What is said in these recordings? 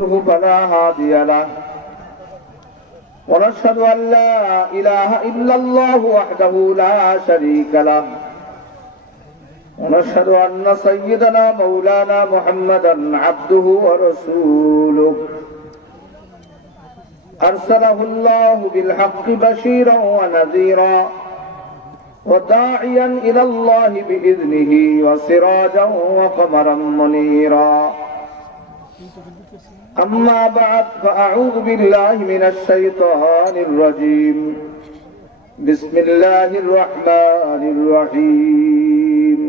فلا هادي له ونشهد أن لا إله إلا الله وحده لا شريك له ونشهد أن سيدنا مولانا محمدا عبده ورسوله أرسله الله بالحق بشيرا ونذيرا وداعيا إلى الله بإذنه وسراجا وقمرا منيرا أما بعد فأعوذ بالله من الشيطان الرجيم بسم الله الرحمن الرحيم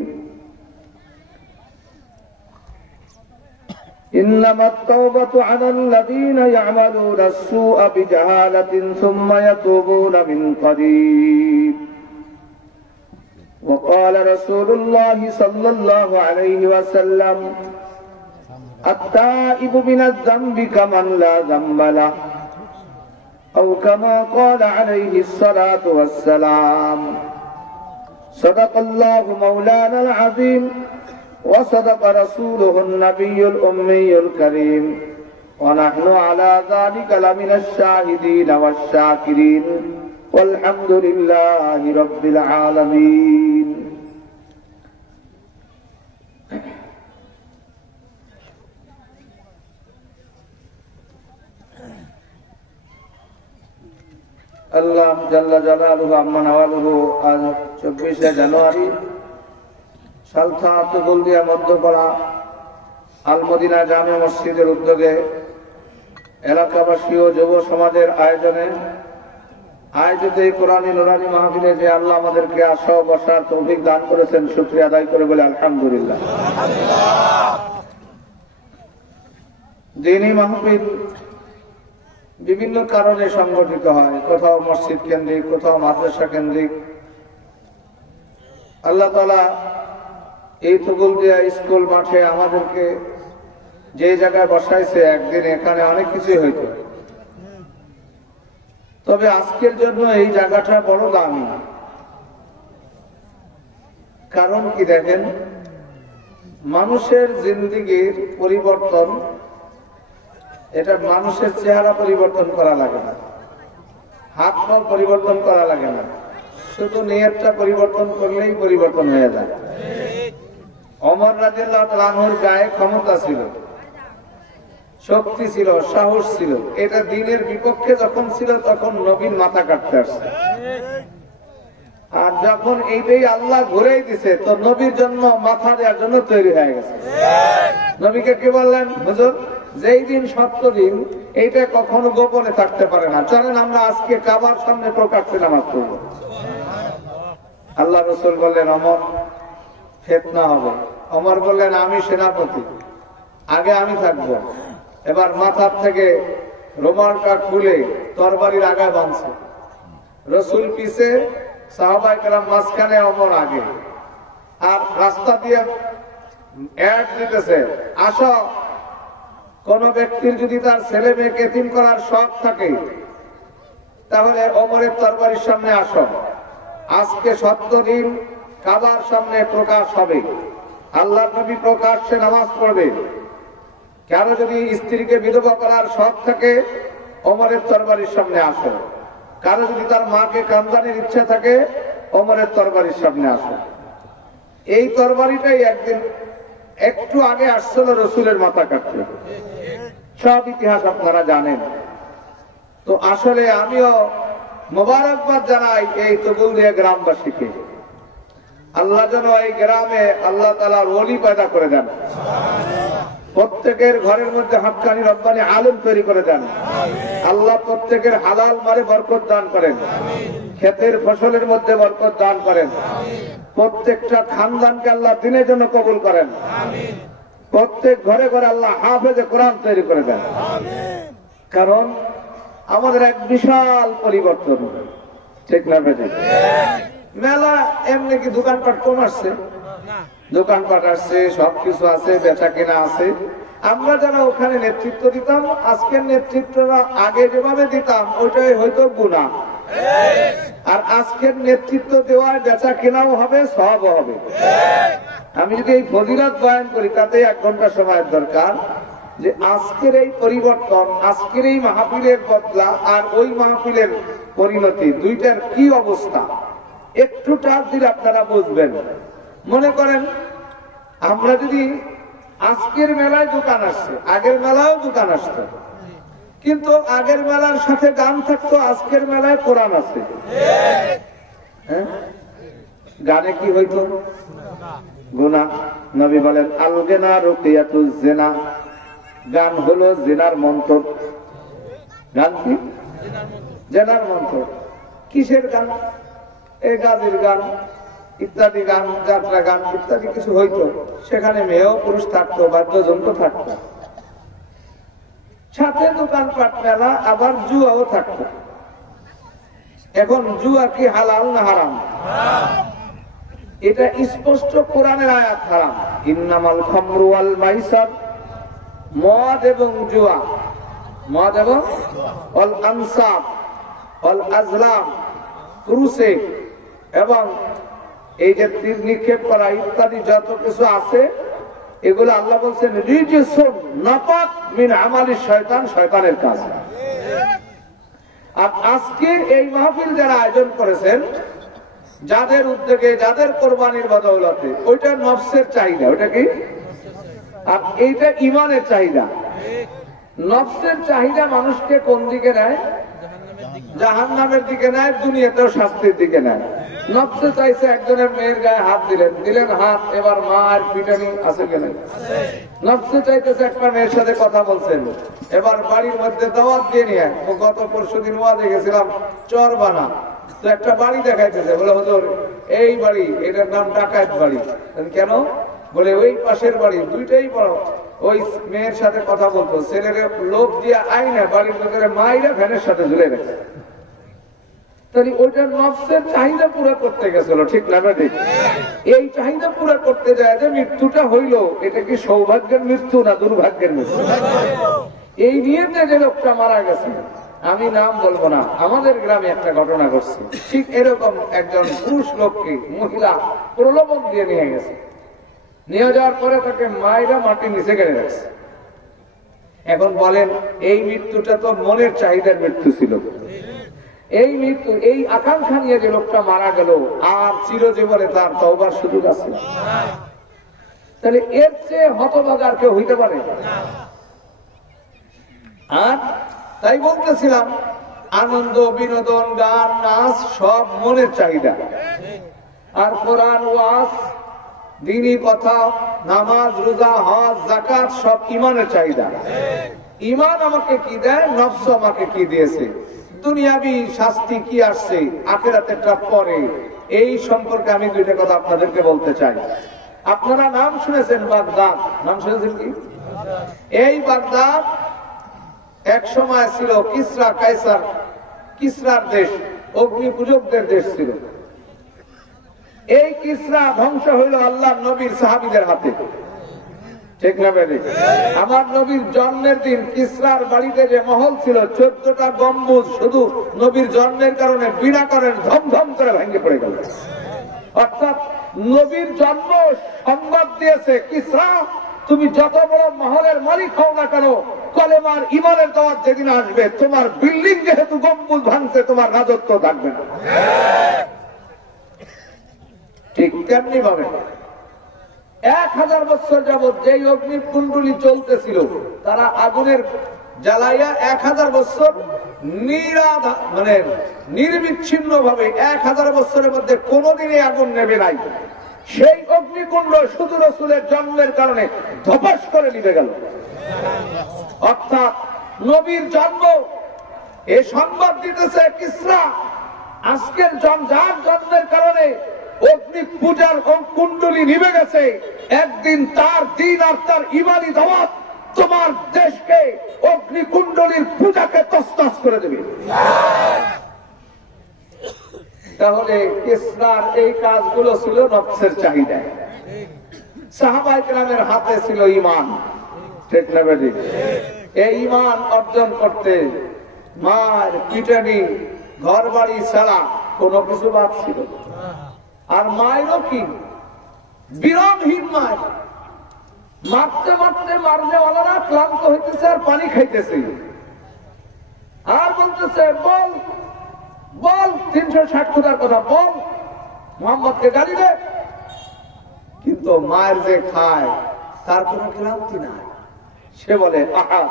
إنما التوبة على الذين يعملون السوء بجهالة ثم يتوبون من قريب وقال رسول الله صلى الله عليه وسلم التائب من الذنب كمن لا ذنب له أو كما قال عليه الصلاة والسلام صدق الله مولانا العظيم وصدق رسوله النبي الأمي الكريم ونحن على ذلك لمن الشاهدين والشاكرين والحمد لله رب العالمين আল্লাহ জাল্লা জালালুহু আম্মা নাওয়ালুহু আজ 24শে জানুয়ারি সালথা তুবুলদিয়া মধ্যপাড়া আল মদিনা জামে মসজিদের উদ্যোগে এলাকাবাসী ও যুব সমাজের আয়োজনে আয়োজিত এই কোরআনী নুরানী মাহফিলে যে আল্লাহ আমাদেরকে আসা বসার তৌফিক দান করেছেন শুকরিয়া আদায় করে বলে আলহামদুলিল্লাহ। দ্বীনী মাহফিল বিভিন্ন কারণে সংগঠিত হয়, কোথাও মসজিদ কেন্দ্রিক, কোথাও মাদ্রাসা কেন্দ্রিক। আল্লাহ তাআলা এই তুবুলদিয়া স্কুল মাঠে আমাদেরকে যে জায়গায় বসাইছে, একদিন এখানে অনেক কিছুই হইত, তবে আজকের জন্য এই জায়গাটা বড় দামি। কারণ কি দেখেন, মানুষের জিন্দেগির পরিবর্তন, এটা মানুষের চেহারা পরিবর্তন করা লাগে না, হাত পা পরিবর্তন করা লাগে না, শুধু নিয়তটা পরিবর্তন করলেই পরিবর্তন হয়ে যায়। ওমর রাদিয়াল্লাহু তাআলা আনহুর গায়ে ক্ষমতা ছিল, শক্তি ছিল, সাহস ছিল। এটা দ্বীনের বিপক্ষে যখন ছিল তখন নবীর মাথা কাটতে আসছে, আর যখন এইটাই আল্লাহ ঘুরেই দিছে তো নবীর জন্য মাথা দেওয়ার জন্য তৈরি হয়ে গেছে। নবীকে কি বললেন, হুজুর যেই দিন সত্য দিন, এইটা কখনো গোপনে থাকতে পারে না, চলেন আমরা আজকে কাবার সামনে প্রকাশ্যে নামাজ পড়ব। আল্লাহ রাসূল বললেন, ওমর ফিতনা হবে। ওমর বললেন, আমি সেনাপতি, আগে আমি থাকবো। এবার মাথার থেকে রুমালটা খুলে তরবারির আগায় বাঁধছে, রাসূল পিছে, সাহাবায়ে কেরাম মাঝখানে, ওমর আগে। আর রাস্তা দিয়ে অ্যাড দিতেছে, আসো, কোন ব্যক্তির যদি তার ছেলে মেয়েকে এতিম করার শখ থাকে তাহলে ওমরের তরবারির সামনে আসো, আজকে সত্য দিন কাবার সামনে প্রকাশ হবে, আল্লাহর নবী প্রকাশ্যে নামাজ পড়বে। কারো যদি স্ত্রীকে বিধবা করার শখ থাকে ওমরের তরবারির সামনে আসো, কারো যদি তার মাকে কামদানির ইচ্ছা থাকে ওমরের তরবারির সামনে আসো। এই তরবারিটাই একদিন একটু আগে আসছিল রসুলের মাথা কাটতে, সব ইতিহাস আপনারা জানেন। তো আসলে আমিও মোবারকবাদ জানাই এই তুবুলদিয়া গ্রামবাসীকে। আল্লাহ যেন এই গ্রামে আল্লাহ তাআলার ওলি পয়দা করে দেন, প্রত্যেকের ঘরের মধ্যে হাক্কানি রব্বানি আলেম তৈরি করে দেন। আল্লাহ প্রত্যেকের হালাল মালে বরকত দান করেন, ক্ষেতের ফসলের মধ্যে বরকত দান করেন, প্রত্যেকটা খানদানকে আল্লাহ দিনের জন্য কবুল করেন, প্রত্যেক ঘরে ঘরে আল্লাহ হাফেজে কোরআন তৈরি করে দেন। কারণ আমাদের এক বিশাল পরিবর্তন, ঠিক না বেঠিক? মেলা এমনি কি দোকানপাট কম আসছে? দোকানপাট আসছে, সবকিছু আছে, বেচা কেনা আছে। আমরা যারা ওখানে নেতৃত্ব দিতাম, আজকের নেতৃত্বরা আগে যেভাবে দিতাম ওইটাই হয়তো গুনাহ, আর আজকের নেতৃত্ব দেওয়ার বেচা কেনাও হবে, সবও হবে। আমি যদি এই ফজিলত বয়ান করি তাতে 1 ঘন্টা সময়ের দরকার। যে আজকের এই পরিবর্তন, আজকের এই মাহফিলের বদলা আর ওই মাহফিলের পরিণতি, দুইটার কি অবস্থা একটু টাচ দিলে আপনারা বুঝবেন। মনে করেন আমরা যদি আজকের মেলায় দোকান আসছে, আগের মেলায়ও দোকান আসতো, কিন্তু আগের মেলার সাথে গান থাকতো, আজকের মেলায় কোরআন আছে। হ্যাঁ, গানে কি হইতো? গুনাহ। নবী বলেন আল গিনা রুকিয়াতুজ জিনা, গান হলো জিনার মন্ত্র। গান কি? জিনার মন্ত্র। কিসের গান? এই গাজির গান ইত্যাদি গান, যাত্রা গান ইত্যাদি কিছু হইতো, সেখানে মেয়েও পুরুষ থাকতো, বাদ্যযন্ত্র থাকতো, সাথে দোকানপাট মেলা, আবার জুয়াও থাকতো। এখন জুয়া কি হালাল না হারাম? এটা স্পষ্ট কোরআনের আয়াত হারাম। ইন্নামাল খামরু ওয়াল মাইসার, মদ এবং জুয়া, মদ এবং ওয়াল আনসাব ওয়াল আজলাম, ক্রুসে এবং এই যে তীর নিক্ষেপ করা ইত্যাদি যত কিছু আছে, এগুলো আল্লাহ বলছেন রিজিসুন নাপাক মিন আমালি শয়তান, শয়তানের কাজ। আর আজকে এই মাহফিল যারা আয়োজন করেছেন, যাদের উদ্যোগে, যাদের কোরবানির বদৌলতে, ওইটা নফসের চাহিদা। ওইটা কি? আর এইটা ইমানের চাহিদা। নফসের চাহিদা মানুষকে কোন দিকে নেয়? জাহান্নামের দিকে নেয়, দুনিয়াতেও শাস্তির দিকে নেয়। নফসে চাইছে একজনের মেয়ের গায়ে হাত দিলেন, দিলেন হাত, এবার মার পিটানি আছে কিনা? নফসে চাইতেছে একটা মেয়ের সাথে কথা বলছেন, এবার বাড়ির মধ্যে দাওয়াত দিয়ে নিয়ে, গত পরশুদিন ওয়াজে গেছিলাম চর বানা, তো একটা বাড়ি দেখাইতেছে, বলে হুজুর এই বাড়ি, এটার নাম ডাকাত বাড়ি। কেন? বলে ওই পাশের বাড়ি, দুইটাই বড়। ওই মেয়ের সাথে কথা বলতো, ছেলের লোক দিয়ে আইনা বাড়ির ভিতরে মাইরা ফ্যানের সাথে ঝুলে রেখে। তাহলে ওইটার নফসের চাহিদা পুরো করতে গেছিল, ঠিক না? এই চাহিদা পুরো করতে যায় যে মৃত্যুটা হইল, এটা কি সৌভাগ্যের মৃত্যু না দুর্ভাগ্যের মৃত্যু? এই নিয়েতে যে লোকটা মারা গেছে, আমি নাম বলবো না, আমাদের গ্রামে একটা ঘটনা ঘটছে, ঠিক এরকম একজন পুরুষ লোককে মহিলা প্রলোভন দিয়ে নিয়ে গেছে। নিয়ে যাওয়ার পরে তাকে মায়েরা মাটির নিচে গেড়ে রাখছে। এখন বলেন এই মৃত্যুটা তো মনের চাহিদার মৃত্যু ছিল। এই মৃত্যু, এই আকাঙ্ক্ষা নিয়ে যে লোকটা মারা গেল, আর চিরজীবনে তার তওবার সুযোগ আছে? তাহলে এর চেয়ে হতভাগা কেউ হইতে পারে? আর তাই বলতেছিলাম, আনন্দ, বিনোদন, গান, নাচ সব মনের চাহিদা। আর কোরআন, ওয়াজ, দ্বীনি কথা, নামাজ, রোজা, হজ, যাকাত সব ইমানের চাহিদা। ইমান আমাকে কি দেয়, নফস আমাকে কি দিয়েছে, দুনিয়াবি শাস্তি কি আসছে, আখিরাতেরটা পরে, এই সম্পর্কে আমি দুইটা কথা আপনাদেরকে বলতে চাই। আপনারা নাম শুনেছেন বাগদাদ, নাম শুনেছেন কি? এই বাগদাদ এক সময় ছিল কিসরা কায়সার, কিসরার দেশ, অগ্নি পূজকদের দেশ ছিল। এই কিসরা ধ্বংস হইল আল্লাহর নবীর সাহাবীদের হাতে, ঠিক না? আমার নবীর জন্মের দিন কিসরার বাড়িতে যে মহল ছিল, 14টা গম্বুজ শুধু নবীর জন্মের কারণে বিনা কারণে ধমধম করে ভেঙে পড়ে গেল। অর্থাৎ নবীর জন্ম সংবাদ দিয়েছে, কিসরা তুমি যত বড় মহলের মালিক হও না কেন, কলেমার ইমানের দাওয়াত যেদিন আসবে, তোমার বিল্ডিং যেহেতু গম্বুজ ভাঙছে, তোমার রাজত্ব থাকবে না। ঠিক তেমনি ভাবে 1000 বছর যাবৎ যেই অগ্নিকুণ্ডলী চলতেছিল, তারা আগুনের জ্বালাইয়া 1000 বছর নির্বিচ্ছিন্ন ভাবে 1000 বছরের মধ্যে কোনদিনই আগুন নেবে নাই। সেই অগ্নিকুণ্ড শুধু রাসূলের জন্মের কারণে ধপাস করে নিভে গেল। অর্থাৎ নবীর জন্ম এই সংবাদ দিতেছে কিসরা, আজকের যার জন্মের কারণে অগ্নি পূজার কুণ্ডলী নিভে গেছে, একদিন তার দিন আর তার ইমানি দাওয়াত তোমার দেশকে অগ্নি কুণ্ডলীর পূজাকে তছনছ করে দেবে। তাহলে কিসরার এই কাজগুলো ছিল নফসের চাহিদা। সাহাবায়ে কেরামের হাতে ছিল ঈমান, ঠিক না বেটি? এই ঈমান অর্জন করতে মার পিটানি, ঘর বাড়ি ছাড়া কোনো কিছু বাদ ছিল না। আর মায়েরও কি বিরামহীন মায়, মারতে মারতে মারনেওয়ালারা ক্লান্ত হইতেছে আর পানি খাইতেছে, আর বলতেছে বল বল 360 খোদার কথা বল, মোহাম্মদকে গালি দে। কিন্তু মায়ের যে খায় তার কোনো ক্লান্তি নাই, সে বলে আহাদ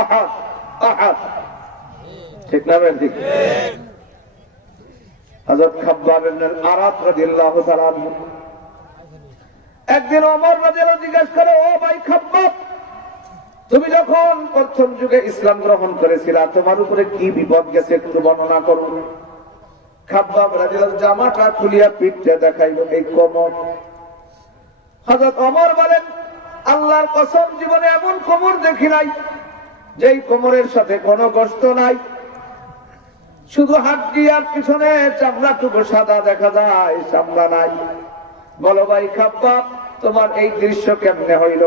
আহাদ আহাদ। ঠিক না ভাই? ঠিক। হযরত খাব্বাব ইবনে আরাত রাদিয়াল্লাহু তাআলা একদিন ওমর রাদিয়াল্লাহু জিজ্ঞাসা করে, ও ভাই খাব্বাব, তুমি যখন প্রথম যুগে ইসলাম গ্রহণ করেছিলা তোমার উপরে কি বিপদ গেছে একটু বর্ণনা করো। খাব্বাব রাদিয়াল্লাহু জামাটা খুলিয়া পিঠটা দেখাইলো, এই কোমর। হযরত ওমর বলেন, আল্লাহর কসম জীবনে এমন কোমর দেখি নাই যেই কোমরের সাথে কোনো গোশত নাই, শুধু হাড্ডি আর পিছনে চামড়াটুকু সাদা দেখা যায়, চামড়া নাই। বলো ভাই খাব্বাব, তোমার এই দৃশ্য কেমনে হইল?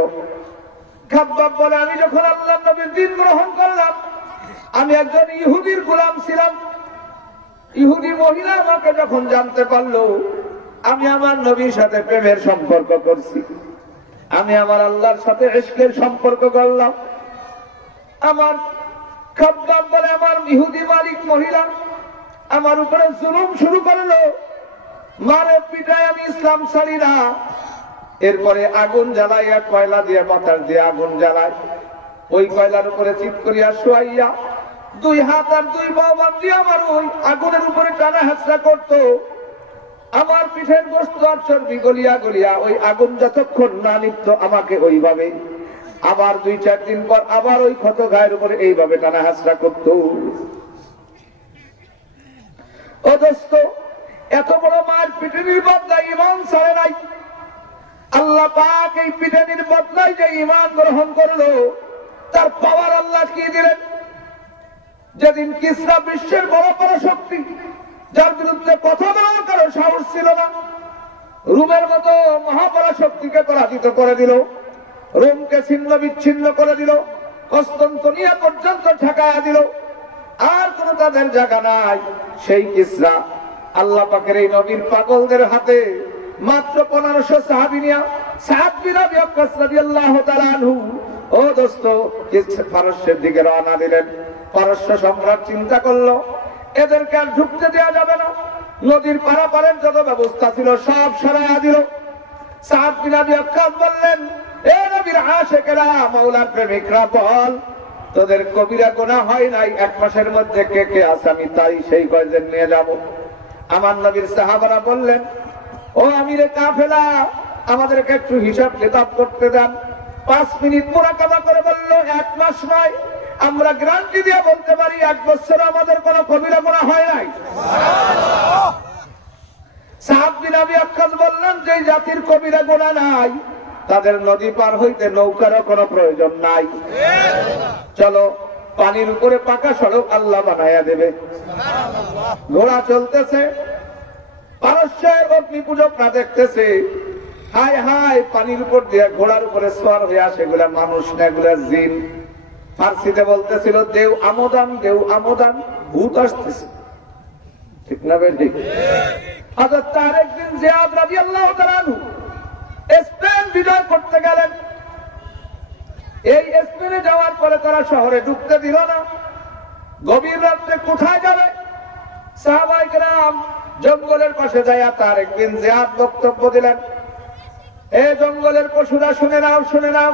খাব্বাব বলে, আমি যখন আল্লাহর নবীর দ্বীন গ্রহণ করলাম, আমি একজন ইহুদির গোলাম ছিলাম। ইহুদি মহিলা আমাকে যখন জানতে পারলো আমি আমার নবীর সাথে প্রেমের সম্পর্ক করছি, আমি আমার আল্লাহর সাথে ইশকের সম্পর্ক করলাম। আমার খাব্বাব বলে, আমার ইহুদি মালিক মহিলা আমার উপরে জুলুম শুরু করলো, মারে পিটায় আমি ইসলাম ছাড়ি না। এরপরে আগুন জ্বালাইয়া, কয়লা দিয়ে বাতাস দিয়ে আগুন জ্বালায়, ওই কয়লার উপরে চিৎ করিয়া শুয়াইয়া 2 হাত আর 2 পা বান্ধিয়া আমার ওই আগুনের উপরে টানা হেঁচড়া করতো। আমার পিঠের গোশত আর চর্বি গলিয়া গলিয়া ওই আগুন যতক্ষণ না নিভত আমাকে ওইভাবে, আবার 2-4 দিন পর আবার ওই ক্ষত গায়ের উপরে এইভাবে টানা হেঁচড়া করত। ও দোস্ত, এত বড় মায়ের পিটুনির বদলায় ঈমান ছাড়ে নাই। আল্লাহ পাক এই পিটুনির বদলায় যে ঈমান গ্রহণ করলো, তার পাওয়ার আল্লাহ কি দিলেন। যেদিন কিসরা বিশ্বের বড় বড় শক্তি, যার বিরুদ্ধে কথা বলার কারো সাহস ছিল না, রোমের মতো মহাপরাশক্তিকে পরাজিত করে দিল, রোমকে ছিন্ন বিচ্ছিন্ন করে দিল, কস্তন্তনিয়া পর্যন্ত ঠেকায়া দিল, আর কোন তাদের জায়গা নাই। সেই কিসরা আল্লাহ পাকের এই নবীর পাগলদের হাতে মাত্র 1500 সাহাবী নিয়া সাদ বিন আবি ওয়াক্কাস রাদিয়াল্লাহু তাআলা আনহু ও দোস্ত পারস্যের দিকে রওনা দিলেন। পারস্য সম্রাট চিন্তা করলো, এদেরকে আর ঢুকতে দেওয়া যাবে না, নদীর পারাপারের যত ব্যবস্থা ছিল সব সরাইয়া দিল। সাদ বিন আবি ওয়াক্কাস বললেন, এ নবীর আশিকেরা, মাওলার প্রেমিকরা, বল তোদের কবিরা গুনাহ হয় নাই, 1 মাসের মধ্যে কে কে আসামি তাই সেই কয়জন নিয়ে যাব। আমার নবীর সাহাবারা বললেন, ও আমিরে কাফেলা, আমাদেরকে একটু হিসাব কিতাব করতে দেন। 5 মিনিট মুরাকাবা করে বলল, 1 মাস নয়, আমরা গ্যারান্টি দিয়ে বলতে পারি 1 বছর আমাদের কোনো কবিরা গুনাহ হয় নাই। সাদ বিন আবি ওয়াক্কাস বললেন, যে জাতির কবিরা গুনাহ নাই তাদের নদী পার হইতে নৌকারও কোনো প্রয়োজন নাই, চলো পানির উপরে পাকা সড়ক আল্লাহ বানায়া দেবে। ঘোড়া চলতেছে, পারস্যের অগ্নি পূজকরা দেখতেছে, হায় হায়, পানির উপর দিয়ে ঘোড়ার উপরে সওয়ার হয়ে আসে, এগুলা মানুষ না, এগুলা জিন। ফার্সিতে বলতেছিল, দেও আমোদান, দেও আমোদান, ভূত আসতেছে। ঠিক না ভাই? ঠিক। হযরত তারেক বিন জিয়াদ রাদিয়াল্লাহু তাআলা আনহু স্পেন বিজয় করতে গেলেন। এই স্পেনে যাওয়ার পরে তারা শহরে ঢুকতে দিল না। গভীর রাত্রে কোথায় যাবে? সাহাবায়ে কেরাম জঙ্গলের পাশে যাইয়া তারেক বিন জিয়াদ বক্তব্য দিলেন, এই জঙ্গলের পশুরা শুনে নাও, শুনে নাও,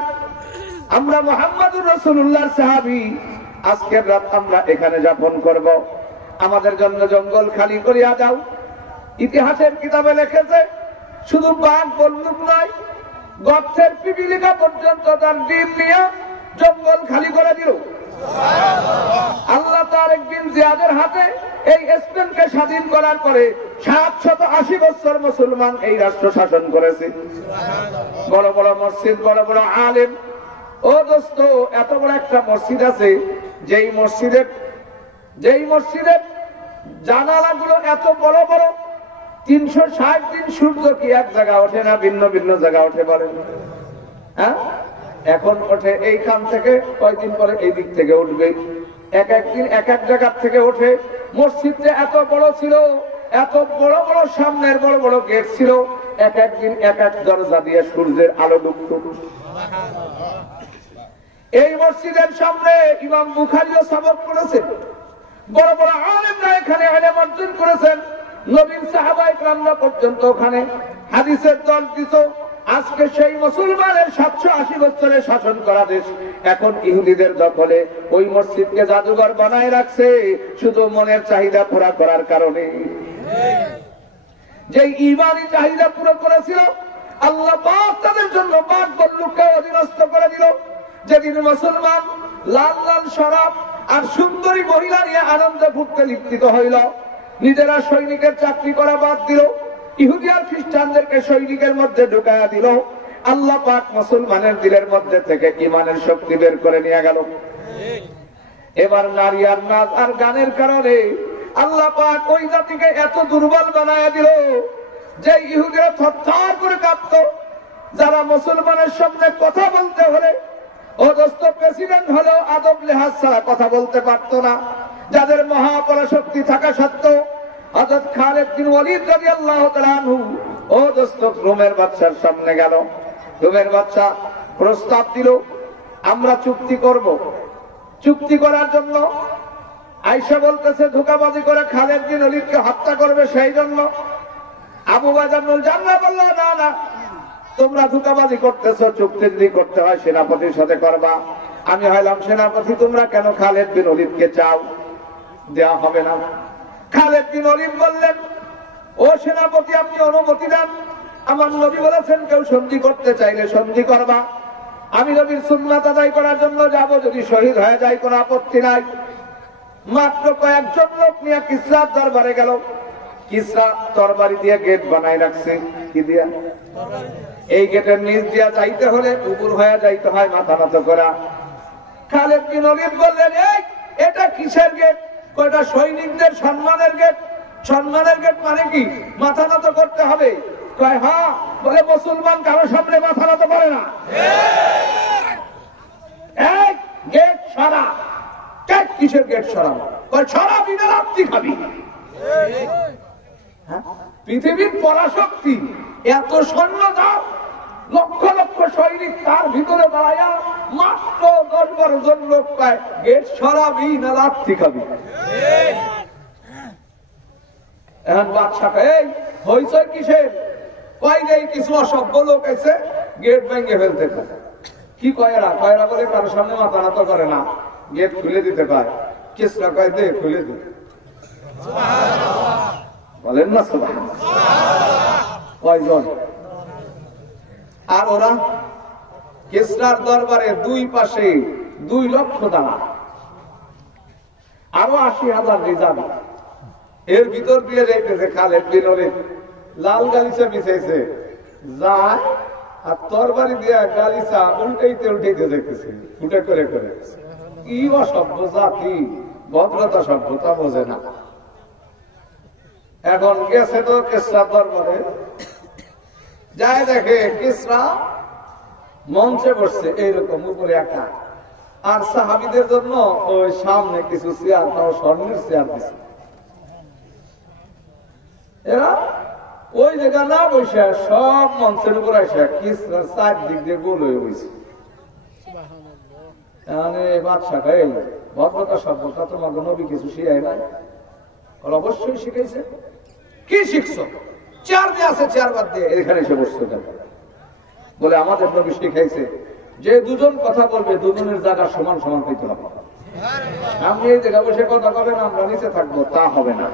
আমরা মুহাম্মদুর রাসূলুল্লাহর সাহাবী, আজকের রাত আমরা এখানে যাপন করব, আমাদের জন্য জঙ্গল খালি করিয়া দাও। ইতিহাসের কিতাবে লিখেছে, শুধু বাঘ বন্দুক নয়, গর্তের পিপিলিকা পর্যন্ত তার ডিম নিয়ে জঙ্গল খালি করে দিল। আল্লাহ তারেক বিন জিয়াদের হাতে এই স্পেনকে স্বাধীন করার পরে 780 বছর মুসলমান এই রাষ্ট্র শাসন করেছে। বড় বড় মসজিদ, বড় বড় আলেম। ও দোস্ত, এত বড় একটা মসজিদ আছে, যেই মসজিদের জানালাগুলো এত বড় বড়, 360 দিন সূর্য কি এক জায়গা ওঠে না, ভিন্ন ভিন্ন জায়গা ওঠে বলেন? হ্যাঁ, এখন ওঠে এইখান থেকে, কয়েকদিন পরে এই দিক থেকে উঠবে, এক একদিন এক এক জায়গা থেকে ওঠে। মসজিদটা এত বড় ছিল, এত বড় বড় সামনের বড় বড় গেট ছিল, এক একদিন এক এক দরজা দিয়ে সূর্যের আলো ঢুকত। এই মসজিদের সামনে ইমাম বুখারীও সবক করেছেন, বড় বড় আলেমরা এখানে ইলম অর্জন করেছেন, নবীর সাহাবায়ে কেরামরা পর্যন্ত ওখানে হাদিসের দল দিত। আজকে সেই মুসলমানের 780 বছরের শাসন করা দেশ এখন ইহুদিদের দখলে। ওই মসজিদকে জাদুঘর বানায় রাখছে শুধু মনের চাহিদা পুরা করার কারণে। যে ঈমানি চাহিদা পুরো করেছিল আল্লাহ পাক তাদের জন্য পাক বল্লুকে অধীনস্থ করে দিল। যেদিন মুসলমান লাল লাল শরাব আর সুন্দরী মহিলা নিয়ে আনন্দে ফুটতে লিপ্ত হইল, নিজেরা সৈনিকের চাকরি করা বাদ দিল, ইহুদি আর খ্রিস্টানদেরকে সৈনিকের মধ্যে ঢুকায়া দিল, আল্লাহ পাক মুসলমানের দিলের মধ্যে থেকে ঈমানের শক্তি বের করে নিয়ে গেল। এবার নারী আর নাচ আর গানের কারণে আল্লাহ পাক ওই জাতিকে এত দুর্বল বানায়া দিল যে ইহুদিরা থরথর করে কাঁপত। যারা মুসলমানের সামনে কথা বলতে হলে অদস্ত প্রেসিডেন্ট হলেও আদব লেহাজ ছাড়া কথা বলতে পারত না, যাদের মহাপরাশক্তি থাকা সত্ত্বেও হযরত খালিদ বিন ওয়ালিদ রাদিয়াল্লাহু তাআলা আনহু অদস্ত রোমের বাদশার সামনে গেল। রোমের বাদশা প্রস্তাব দিল, আমরা চুক্তি করব। চুক্তি করার জন্য আয়েশা বলতেছে ধোঁকাবাজি করে খালিদ বিন ওয়ালিদকে হত্যা করবে, সেই জন্য আবু বকর জান্নাহ বলল, না না, তোমরা ধোঁকাবাজি করতেছো, চুক্তি যদি করতে হয় সেনাপতির সাথে করবা। আমি হইলাম সেনাপতি, তোমরা কেন খালিদ বিন ওয়ালিদকে চাও? দেয়া হবে না। খালিদ বিন ওয়ালিদ বললেন, ও সেনাপতি, আপনি অনুমতি দেন। আমার নবী বলেছেন কেউ সন্ধি করতে চাইলে সন্ধি করবা। আমি নবীর সুন্নাত আদায় করার জন্য যাব, যদি শহীদ হয়ে যায় কোনো আপত্তি নাই। মাত্র কয়েকজন লোক নিয়ে কিসরার দরবারে গেল। কিসরা তরবারি দিয়ে গেট বানায় রাখছে। কি দিয়া? এই গেটের নিচ দিয়া যাইতে হলে উপর হয়ে যাইতে হয় মাথা নত করা। খালিদ বিন ওয়ালিদ বললেন, এটা কিসের গেট? কয়টা সৈনিকদের সম্মানের গেট। সম্মানের গেট মানে কি? মাথা নত করতে হবে। কয় হ্যাঁ। বলে মুসলমান কারো সামনে মাথা নত করে না। এক গেট সরা। কিসের গেট সরাবো? সরাবি না লাথি খাবি। পৃথিবীর পরাশক্তি এত সৈন্য দাও, লক্ষ লক্ষ সৈনিক তার ভিতরে দাঁড়ায়া মাত্র 10-12 জন লোক পায়, গেট সরাবি না লাথি খাবি। এখন বাদশাকে হইচই কিসের? কয়রে কিছু অসভ্য লোক এসে গেট ভেঙে ফেলতে পারে। কি কয়রা? কয়রা বলে কারোর সামনে মাথা নত করে না, গেট খুলে দিতে পারে। কিসরা কয় দে খুলে দে। বলেন না সুবহানাল্লাহ। কয়জন? আর ওরা কিসরার দরবারে দুই পাশে 2 লক্ষ দাঁড়া, আরো 80,000 রিজার্ভ। এর ভিতর দিয়ে যাইতেছে খালিদ বিন ওয়ালিদ, লাল গালিচা বিছাইছে, যায় আর তরবারি দিয়ে গালিচা উল্টাইতে উল্টাইতে দেখতেছে, ফুটে করে করে। কি অসভ্য জাতি, ভদ্রতা সভ্যতা বোঝে না। এখন গেছে তো কিসরা দরবারে, যায় দেখে কিসরা মঞ্চে বসছে এইরকম উপরে একা, আর সাহাবীদের জন্য ওই সামনে কিছু চেয়ার, তাও স্বর্ণের চেয়ার দিচ্ছে। এরা ওই জায়গা না বসে সব মঞ্চের উপর আসে কিসরা চারদিক দিয়ে গোল হয়ে বসে। বাদশা খাই ভদ্রতা সভ্যতা তোমাকে নবী কিছু শিখায় নাই? অবশ্যই শিখাইছে। কি শিখছো? চেয়ার দিয়ে আছে, চেয়ার বাদ দিয়ে এখানে এসে বসছো কেন? বলে আমাদের নবী শিখাইছে যে দুজন কথা বলবে দুজনের জায়গা সমান সমান পেতে হবে। আপনি এই জায়গা বসে কথা বলবেন, আমরা নিচে থাকবো, তা হবে না।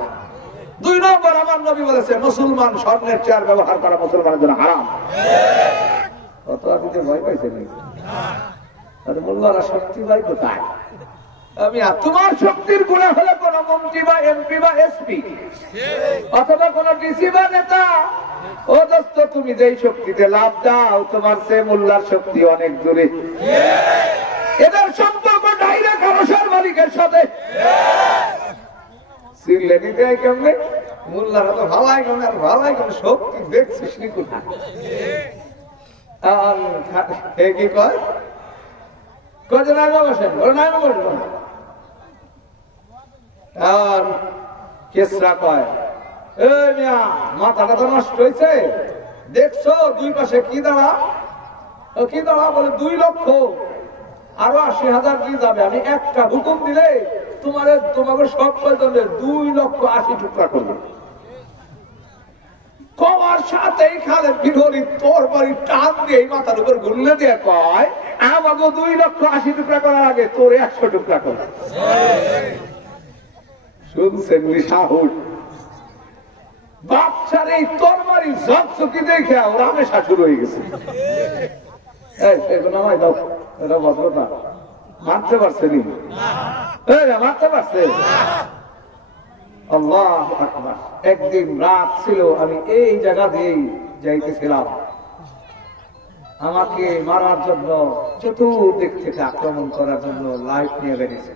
2 নম্বর, আমার নবী বলেছে মুসলমান স্বর্ণের চেয়ার ব্যবহার করা মুসলমানের জন্য হারাম। কত আপনি ভয় পাইছেন? মোল্লারা শক্তি পাই কোথায়? আমি তোমার শক্তির গুণা হলে কোন মন্ত্রী বা এমপি বা এসপি অথবা কোন ডিসি বা নেতা, ও দোস্ত তুমি যেই শক্তিতে লাভ দাও তোমার সে মোল্লার শক্তি অনেক দূরে। এদের সম্পর্ক ডাইরেক্ট আরশের মালিকের সাথে। সিরলে দিতে কেমনে? মোল্লারা তো ভালাই কেমন, আর ভালাই কেমন শক্তি দেখছিস নি কোথায়? আর কি কয় কজন আগে বসেন, নামে বসবো না। আর কেসরা কয়, এই মিয়া মাথাটা তো নষ্ট হয়েছে, দেখছো 2 পাশে কি দাঁড়া? কি দাঁড়া বলে 2 লক্ষ আরো 80,000 দিয়ে যাবে। আমি একটা হুকুম দিলে তোমাকে সব পর্যন্ত 2,80,000 টুকরা করবে। কমার সাথে খালেদ বিন ওলীদ তরবারি টান দিয়ে মাথার উপর ঘুরলে দিয়ে কয়, আমাকে 2,80,000 টুকরা করার আগে তোর 100 টুকরা কর। শুনছেন সাহস? বাচ্চার এই তরবারি ঝকঝকি দেখে ওরা হামেশা শুরু হয়ে গেছে। নামাই দাও, এটা ভদ্রতা। মারতে পারছে নি? মারতে পারছে? আল্লাহু আকবার। একদিন রাত ছিল, আমি এই জায়গা দিয়ে যাইতেছিলাম, আমাকে মারার জন্য চতুর্দিক থেকে আক্রমণ করার জন্য লাইফ নিয়ে বেরিয়েছে।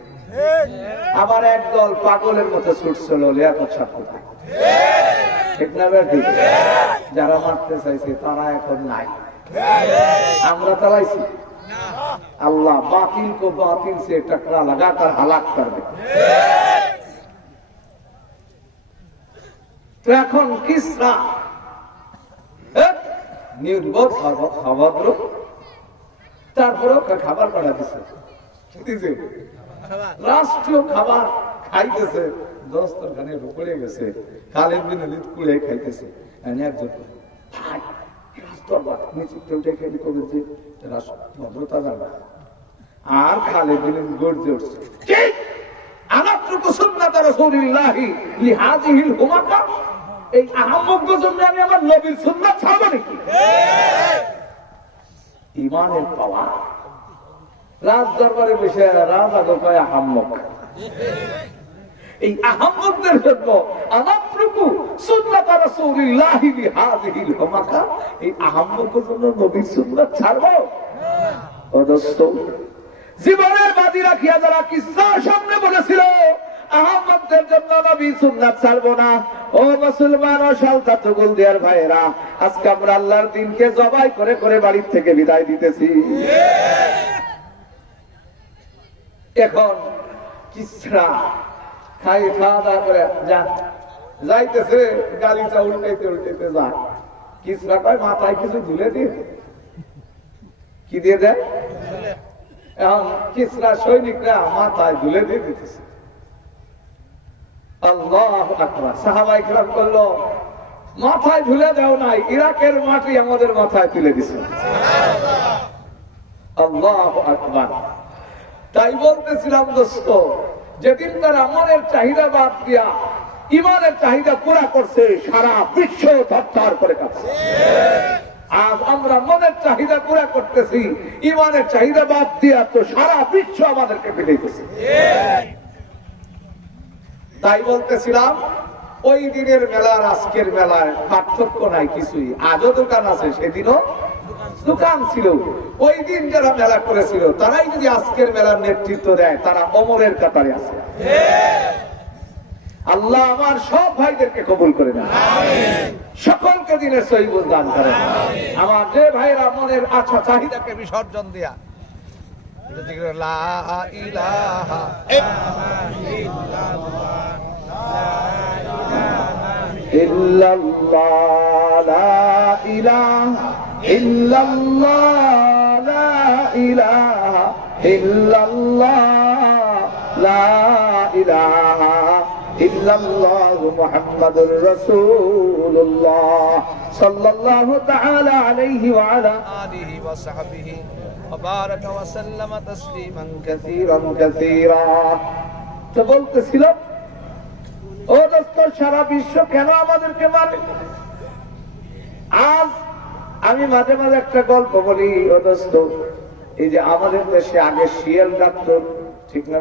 আবার একদল পাগলের মতো ছুটছিল লিয়াকত সাহেব কোথায়, ঠিক না বেটি? যারা মারতে চাইছে তারা এখন নাই, আমরা চালাইছি। আল্লাহ বাতিল কো বাতিল সে টকরা লাগাতার হালাক করবে। তো এখন কিসরা নির্বোধ অভদ্র, তারপরেও খাবার করা দিচ্ছে, রাষ্ট্রীয় খাবার খাইতেছে, দস্তরখানে রুপড়ে গেছে, খালেদ বিন ওলীদ কুড়ে খাইতেছে। আর খালেদ বিন ওলীদ গর্জে উঠছে, এই আহম্মকদের জন্য আমি আমার নবীর সুন্নাত ছাড়ব নাকি? ইমানের পাওয়ার। রাজ দরবারে বসে রাজা গোপায় আহম্মক, এই আহম্মকদের জন্য আমার প্রভু সুন্নাত রাসূলুল্লাহি বিহাযিহিল হুমাকা, এই আহম্মকদের জন্য নবীর সুন্নাত ছাড়ব? ও দোস্ত, জীবনের বাজি রাখিয়া যারা কিসরার সামনে বলেছিল আহম্মকদের জন্য নবী সুন্নাত ছাড়বো না, ও মুসলমান ও শালকাত গোলদিয়ার ভাইয়েরা, আজকে আমরা আল্লাহর দ্বীনকে জবাই করে করে বাড়ির থেকে বিদায় দিতেছি। এখন কিসরা খাওয়া দাওয়া করে যাইতেছে, গালিচা উল্টাইতে উল্টাইতে যায়। কিসরা কয় মাথায় কিছু ধুলে দিয়ে, কি দিয়ে দেয়? এখন কিসরা সৈনিকরা মাথায় ধুলে দিয়ে দিতেছে। আল্লাহু আকবার। সাহাবায়ে কেরাম বলল, মাথায় ধুলে দাও নাই, ইরাকের মাটি আমাদের মাথায় তুলে দিছে। আল্লাহু আকবার। তাই বলতেছিলাম দোস্ত, যেদিন তার আমলের চাহিদা বাদ দিয়া ইমানের চাহিদা পুরা করছে, সারা বিশ্ব থরথর করে কাঁপছে। আজ আমরা মনের চাহিদা পুরা করতেছি, ইমানের চাহিদা বাদ দিয়া তো সারা বিশ্ব আমাদেরকে পিটাইতেছে। তাই বলতেছিলাম, ওই দিনের মেলার আজকের মেলায় পার্থক্য নাই কিছুই। আজও দোকান আছে, সেদিনও দোকান ছিল। ওই দিন যারা মেলা করেছিল তারাই যদি আজকের মেলার নেতৃত্ব দেয়, তারা ওমরের কাতারে আছে। আল্লাহ আমার সব ভাইদেরকে কবুল করে না, সকলকে দিনের সহিবুল দান করেন। আমার যে ভাইরা মনের আচ্ছা চাহিদাকে বিসর্জন দেয়া লা ইলাহা ইল্লাল্লাহ, লা ইলাহা ইল্লাল্লাহ, লা ইলাহা ইল্লাল্লাহ, লা ইলাহা ইল্লাল্লাহ, মুহাম্মাদুর রাসূলুল্লাহ সাল্লাল্লাহু তাআলা আলাইহি ওয়া আলা আলিহি ওয়া সাহবিহি ওয়া বারাকা ওয়া সাল্লামা তাসলিমান কাসীরান কাসীরা। তো বলতেছিল, ও দোস্ত, সারা বিশ্ব কেন আমাদেরকে মারে? আজ আমি মাঝে মাঝে একটা গল্প বলি, ও দোস্ত, এই যে আমাদের দেশে আগে শিয়াল ডাকতো, ঠিক না?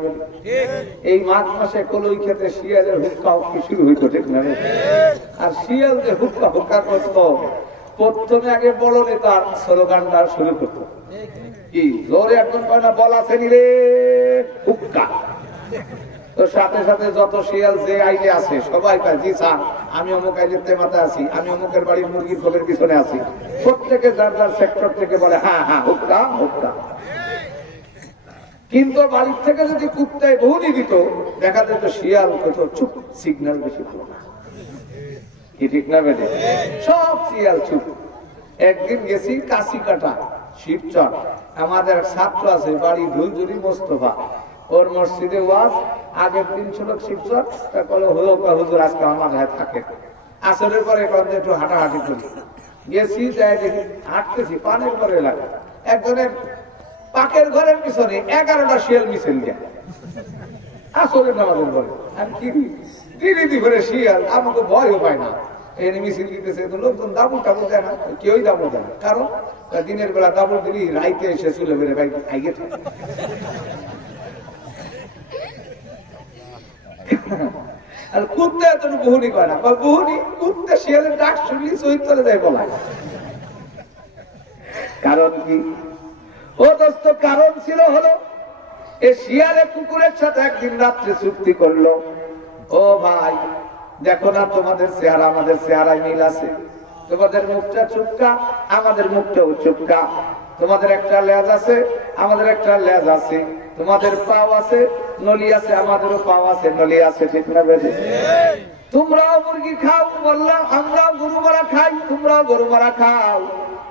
এই মাঘ মাসে কলই খেতে শিয়ালের হুক্কা হুক্কি শুরু হইতো, ঠিক না? আর শিয়াল যে হুক্কা হুক্কা করতো, প্রথমে আগে বড় নেতার স্লোগানটা শুরু করতো, কি জোরে একজন কয় না, বলা শ্রেণী রে হুক্কা। তো সাথে সাথে যত শিয়াল যে আইলে আছে সবাই কয়, জি স্যার, আমি অমুক আইলের তেমাতে আছি, আমি অমুকের বাড়ির মুরগির খোপের পিছনে আছি। প্রত্যেকে যার যার সেক্টর থেকে বলে হ্যাঁ হ্যাঁ হুক্কা হুক্কা। কিন্তু বাড়ির থেকে যদি কুত্তায় বহুনি দিত, দেখা যেত শিয়াল কত চুপ, সিগন্যাল বেশি ভালো না, কি ঠিক না বেটে? সব শিয়াল চুপ। একদিন গেছি কাশি কাটা, শিবচর। আমাদের ছাত্র আছে বাড়ি ধুলঝুরি মোস্তফা, ওর মসজিদে ওয়াজ, আগের দিন ছিল শিবচর, তারপরে হুজুর আজকে আমার ভাই থাকে, আসরের পরে একটু হাঁটাহাঁটি করি, গেছি যাই দেখি হাঁটতেছি পানের পরে এলাকা একজনের পাকের ঘরের পিছনে 11টা শিয়াল মিছিল যায় আসরের নামাজের পরে। আর কি করে শিয়াল, আমাকে ভয়ও পায় না, এনে মিছিল দিতেছে, লোকজন দাবুল টাবুল দেয় না, কেউই দাবুল দেয় না, কারণ দিনের বেলা দাবুল দিলি রাইতে এসে চলে বেড়ে ভাই আইগে থাকে। আর কুত্তে এত বহুনি করে না, বহুনি কুত্তে শিয়ালের ডাক শুনলি শহীদ চলে যায় বলা। কারণ কি ও দোস্ত, কারণ ছিল হলো এ শিয়ালে কুকুরের সাথে একদিন রাত্রে চুক্তি করলো, ও ভাই দেখো না তোমাদের চেহারা আমাদের চেহারায় মিল আছে, তোমাদের মুখটা চুপকা আমাদের মুখটাও চুপকা, তোমাদের একটা লেজ আছে আমাদের একটা লেজ আছে, তোমাদের পাও আছে নলি আছে আমাদেরও পাও আছে নলি আছে, ঠিক না বেশি? তোমরাও মুরগি খাও বললাম, আমরাও গরু মারা খাই, তোমরাও গরু মারা খাও,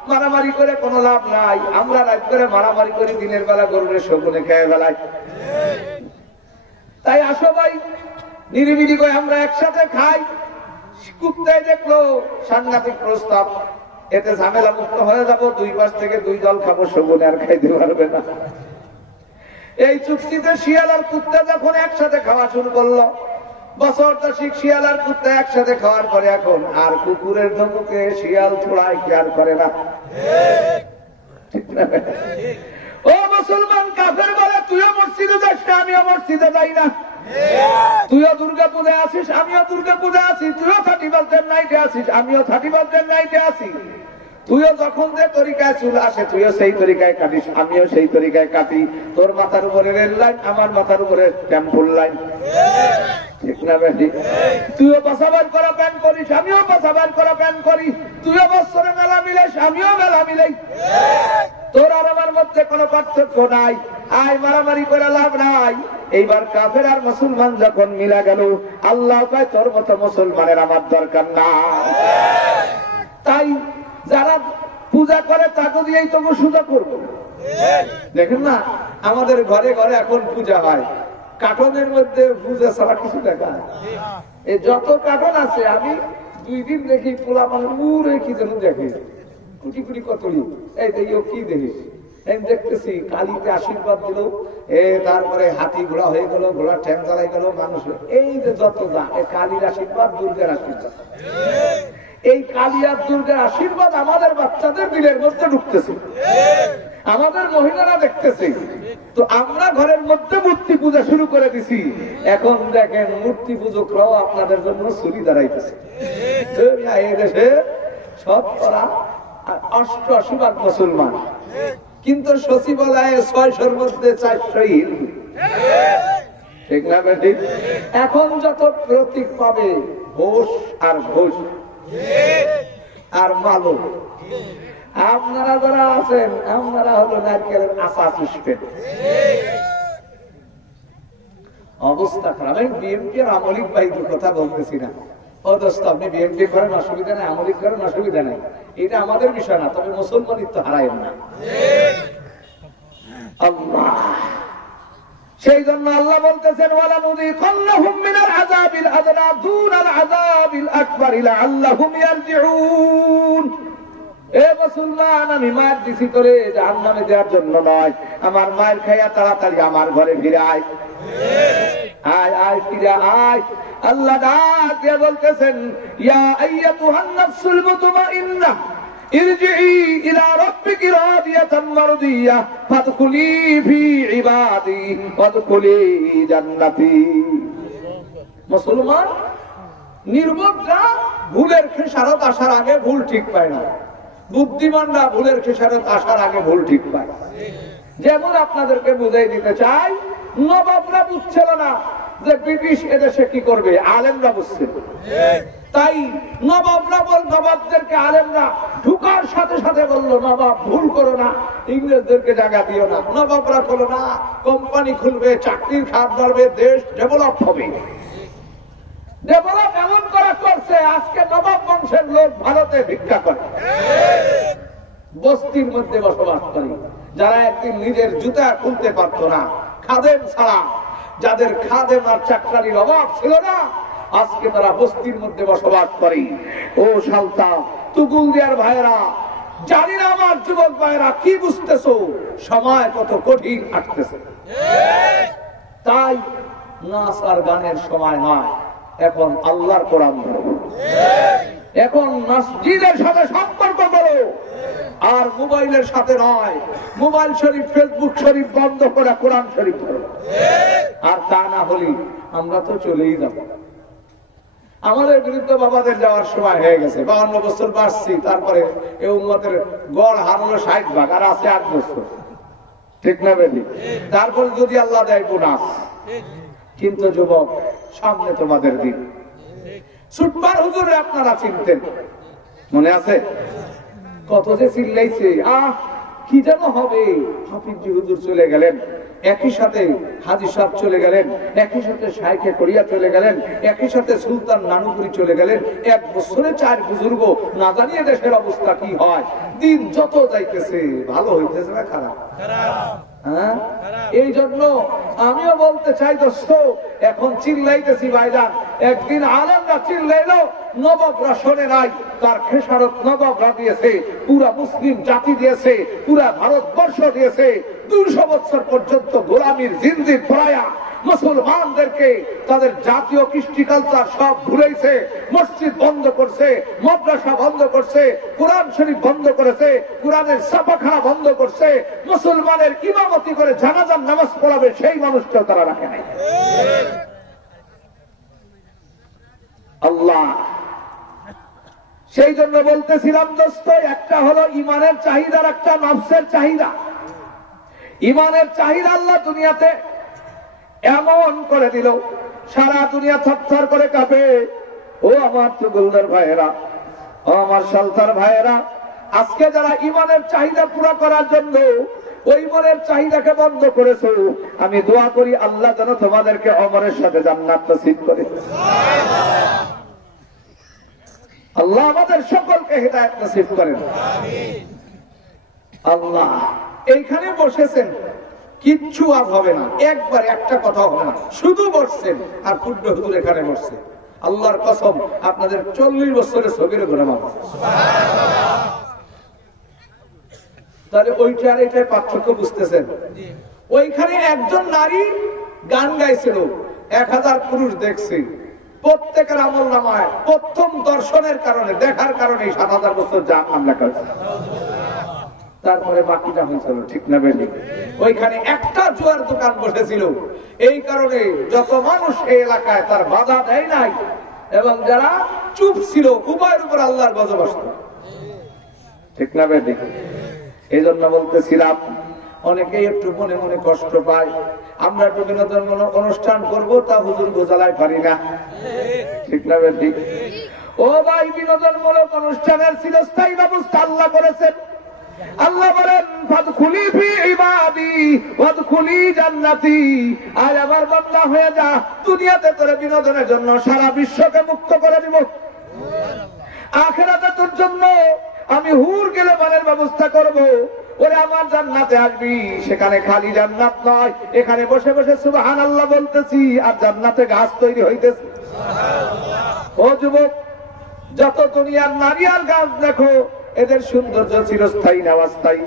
মারামারি করে কোনো লাভ নাই, আমরা রাত করে মারামারি করি, দিনের বেলা গরুরে শকুনে খেয়ে বেলায়। তাই আসো ভাই নিরিবিলি করে আমরা একসাথে খাই। কুত্তায় দেখলো সাংঘাতিক প্রস্তাব, এতে ঝামেলা মুক্ত হয়ে যাব, দুই পাশ থেকে দুই দল খাবো, শকুনে আর খাইতে পারবে না। এই চুক্তিতে শিয়াল আর কুত্তা যখন একসাথে খাওয়া শুরু করলো, বছর দশিক শিয়াল আর কুত্তা একসাথে খাওয়ার পরে এখন আর কুকুরের ধমকে শিয়াল ছোড়ায় কি আর করে না, ঠিক না? ও মুসলমান কাফের বলে তুইও মসজিদে যাস না আমিও মসজিদে যাই না, তুইও দুর্গা পূজায় আসিস আমিও দুর্গা পূজায় আসি, তুইও 31 নাইটে আসিস আমিও 31 নাইটে আসি, তুইও যখন যে তরিকায় চুল আসে তুইও সেই তরিকায় কাটিস আমিও সেই তরিকায় কাটি, তোর মাথার উপরে রেল লাইন আমার মাথার উপরে টেম্পুল লাইন, ঠিক না বেশি? তুইও পাশাবার করা প্যান করিস আমিও পাশাবার করা প্যান করি, তুইও বৎসরে মেলা মিলাইস আমিও মেলা মিলাই, তোর আর আমার মধ্যে কোনো পার্থক্য নাই, আয় মারামারি করে লাভ নাই। এইবার কাফের আর মুসলমান যখন মিলা গেল, আল্লাহ কয় তোর মতো মুসলমানের আমার দরকার না। তাই যারা পূজা করে তাকে দিয়েই তবু সুজা করবো। দেখেন না আমাদের ঘরে ঘরে এখন পূজা হয়, কার্টনের মধ্যে পূজা ছাড়া কিছু দেখা, এই যত কার্টন আছে আমি 2 দিন দেখি পোলা মানুষ উড়ে কি যেন দেখে কুটি কুটি কতলি, এই দেখিও কি দেখিস, দেখতেছি কালীতে আশীর্বাদ দিল, তারপরে হাতি ঘোড়া হয়ে গেল, ঘোড়া ঠ্যাং জ্বালাই গেল, মানুষ এই যে যত যা কালীর আশীর্বাদ দুর্গার আশীর্বাদ, এই কালী আর দুর্গার আশীর্বাদ আমাদের বাচ্চাদের দিলের মধ্যে ঢুকতেছে, আমাদের মহিলারা দেখতেছে, তো আমরা ঘরের মধ্যে মূর্তি পূজা শুরু করে দিছি। এখন দেখেন মূর্তি পুজোকরাও আপনাদের জন্য চুরি দাঁড়াইতেছে। এই দেশে 88% মুসলমান, কিন্তু সচিবালয়ে 600-র মধ্যে 400 হিন্দু, ঠিক না বেটি? এখন যত প্রতীক পাবে ঘোষ আর ঘোষ আর মালক, আপনারা যারা আছেন আপনারা হলো নারকেলের আশা পুষ্পেন। অবস্থা খারাপ। আমি বিএনপি আর আমলিক বাহিনীর কথা বলতেছি না, ও দোস্ত আপনি বিএনপি করেন অসুবিধা নেই, আমলিক করেন অসুবিধা নেই, এটা আমাদের বিষয় না, তবে মুসলমানিত্ব হারায়েন না। আল্লাহ সেই জন্য আল্লাহ বলতেছেন ওয়ালা নুযিকান্নাহুম মিনাল আযাবিল আদনা দুনাল আযাবিল আকবার লাআল্লাহুম ইয়ারজিউন। এ মুসলমান আমি মার দিছি তোরে জাহান্নামে দেওয়ার জন্য নয়, আমার মায়ের খাইয়া তাড়াতাড়ি আমার ঘরে ফিরে আয়, আয় আয় ফিরে আয়। আল্লাহ ডাক দিয়ে বলতেছেন ইয়া আইয়াতুহান নাফসুল মুতমাইন্নাহ ইরজিই ইলা রাব্বিকি রাদিয়াতান মারদিয়াহ ফাদখুলি ফি ইবাদি ওয়াদখুলি জান্নাতি। মুসলমান নির্বোধরা ভুলের খেসারত আসার আগে ভুল ঠিক পায় না, বুদ্ধিমানরা ভুলের খেসারত আসার আগে ভুল ঠিক পায়। যেমন আপনাদেরকে বুঝাই দিতে চাই, নবাবরা বুঝছিল না যে ব্রিটিশ এদেশে কি করবে, আলেমরা বুঝছিল। তাই নবাবদেরকে আলেমরা ঢুকার সাথে সাথে বললো নবাব ভুল করো না, ইংরেজদেরকে জায়গা দিও না। নবাবরা বললো না, কোম্পানি খুলবে, চাকরির খাত বাড়বে, দেশ ডেভেলপ হবে। ডেভেলপ এমন করা করছে আজকে নবাব বংশের লোক ভারতে ভিক্ষা করে, বস্তির মধ্যে বসবাস করি, যারা একদিন নিজের জুতা খুলতে পারতো না, খাদেম ছাড়া, যাদের খাদেম আর চাকরানির অভাব ছিল না, আজকে তারা বস্তির মধ্যে বসবাস করে। ও সালতা তুগুল দিয়ার ভাইরা, জানি না আমার যুবক ভাইরা কি বুঝতেছো, সময় কত কঠিন আসতেছে। তাই নাচ আর গানের সময় নয়, এখন আল্লাহর কোরআন ধরো, এখন মসজিদের সাথে সম্পর্ক করো, আর মোবাইলের সাথে নয়। মোবাইল শরীফ, ফেসবুক শরীফ বন্ধ করে কোরআন শরীফ ধরো। আর তা না হলে আমরা তো চলেই যাব। আমাদের বিরুদ্ধে বাবাদের যাওয়ার সময় হয়ে গেছে, 52 বছর বাঁচছি, তারপরে এই উম্মতের গড় হারালো 60 ভাগ, আর আছে 8 বছর, ঠিক না বেদি? তারপরে যদি আল্লাহ দেয় বোনাস। কিন্তু যুবক, সামনে তোমাদের দিন। সুটবার হুজুরে আপনারা চিনতেন, মনে আছে? কত যে চিল্লাইছে, কি যেন হবে। হাফিজি হুজুর চলে গেলেন, একই সাথে হাজী সাহেব চলে গেলেন, একই সাথে শাইখে করিয়া চলে গেলেন, একই সাথে সুলতান নানুপুরি চলে গেলেন। 1 বছরে 4 বুজুর্গ, না জানিয়ে দেশের অবস্থা কি হয়। দিন যত যাইতেছে, ভালো হইতেছে না খারাপ? এই জন্য আমিও বলতে চাই দোস্ত, এখন চিল্লাইতেছি ভাইজান, একদিন আলেমরা চিল্লাইলো, নবাবরা শোনে নাই, তার খেসারত নবাবরা দিয়েছে, পুরা মুসলিম জাতি দিয়েছে, পুরা ভারতবর্ষ দিয়েছে। 200 বছর পর্যন্ত গোলামীর জিনজির পরায়া মুসলমানদেরকে তাদের জাতীয় কৃষ্টি কালচার সব ভুলেছে। মসজিদ বন্ধ করছে, মাদ্রাসা বন্ধ করছে, কোরআন শরীফ বন্ধ করেছে, কোরআনের ছাপাখানা বন্ধ করছে। মুসলমানের ইমামতি করে জানাজার নামাজ পড়াবে সেই মানুষটাও তারা রাখে নাই। আল্লাহ, সেই জন্য বলতেছিলাম দোস্ত, একটা হলো ইমানের চাহিদা, একটা নফসের চাহিদা। ইমানের চাহিদা আল্লাহ দুনিয়াতে এমন করে দিল, সারা দুনিয়া থরথর করে কাঁপে। ও আমার তুগুলদার ভাইয়েরা, ও আমার সালতার ভাইয়েরা, আজকে যারা ইমানের চাহিদা পুরো করার জন্য ওই মনের চাহিদাকে বন্ধ করেছো, আমি দোয়া করি আল্লাহ যেন তোমাদেরকে অমরের সাথে জান্নাত নসিব করে। আল্লাহ আমাদের সকলকে হিদায়াত নসিব করেন। আল্লাহ এইখানে বসেছেন, কিচ্ছু আজ হবে না, একবার একটা কথা হবে না, শুধু বসছেন আর পূর্ণ হুজুর এখানে বসছে। আল্লাহর কসম, আপনাদের 40 বছরের সগীর করে মাপ। তাহলে ওইটা আর এটার পার্থক্য বুঝতেছেন? ওইখানে একজন নারী গান গাইছিল, 1000 পুরুষ দেখছে। প্রত্যেকের আমল নামায় প্রথম দর্শনের কারণে, দেখার কারণে 7000 বছর জাহান্নাম লেখা হয়েছে। তারপরে বাকিটা হয়েছিল, ঠিক না বেলি? ওইখানে একটা জুয়ার দোকান বসেছিল, এই কারণে যত মানুষ এই এলাকায় তার বাধা দেয় নাই, এবং যারা চুপ ছিল উভয়ের উপর আল্লাহর গজব আসত, ঠিক না বেলি? এই জন্য বলতেছিলাম, অনেকেই একটু মনে মনে কষ্ট পায়, আমরা একটু বিনোদনমূলক অনুষ্ঠান করবো, তা হুজুর গোজালায় পারি না, ঠিক না বেলি? ও ভাই, বিনোদনমূলক অনুষ্ঠানের চিরস্থায়ী ব্যবস্থা আল্লাহ করেছেন। আল্লাহ বলেন, ফাদখুলি ফি ইবাদি ওয়াদখুলি জান্নাতি। আর আমার বান্দা হয়ে যা, দুনিয়াতে তোর বিনোদনের জন্য সারা বিশ্বকে মুক্ত করে দিব, আখিরাতে তোর জন্য আমি হুর গেলে মানের ব্যবস্থা করব। ওরে আমার জান্নাতে আসবি, সেখানে খালি জান্নাত নয়, এখানে বসে বসে সুবহানাল্লাহ বলতেছি আর জান্নাতে গাছ তৈরি হইতেছে। ও যুবক, যত দুনিয়ার নারী আর গাছ দেখো, এদের সৌন্দর্য চিরস্থায়ী না অস্থায়ী।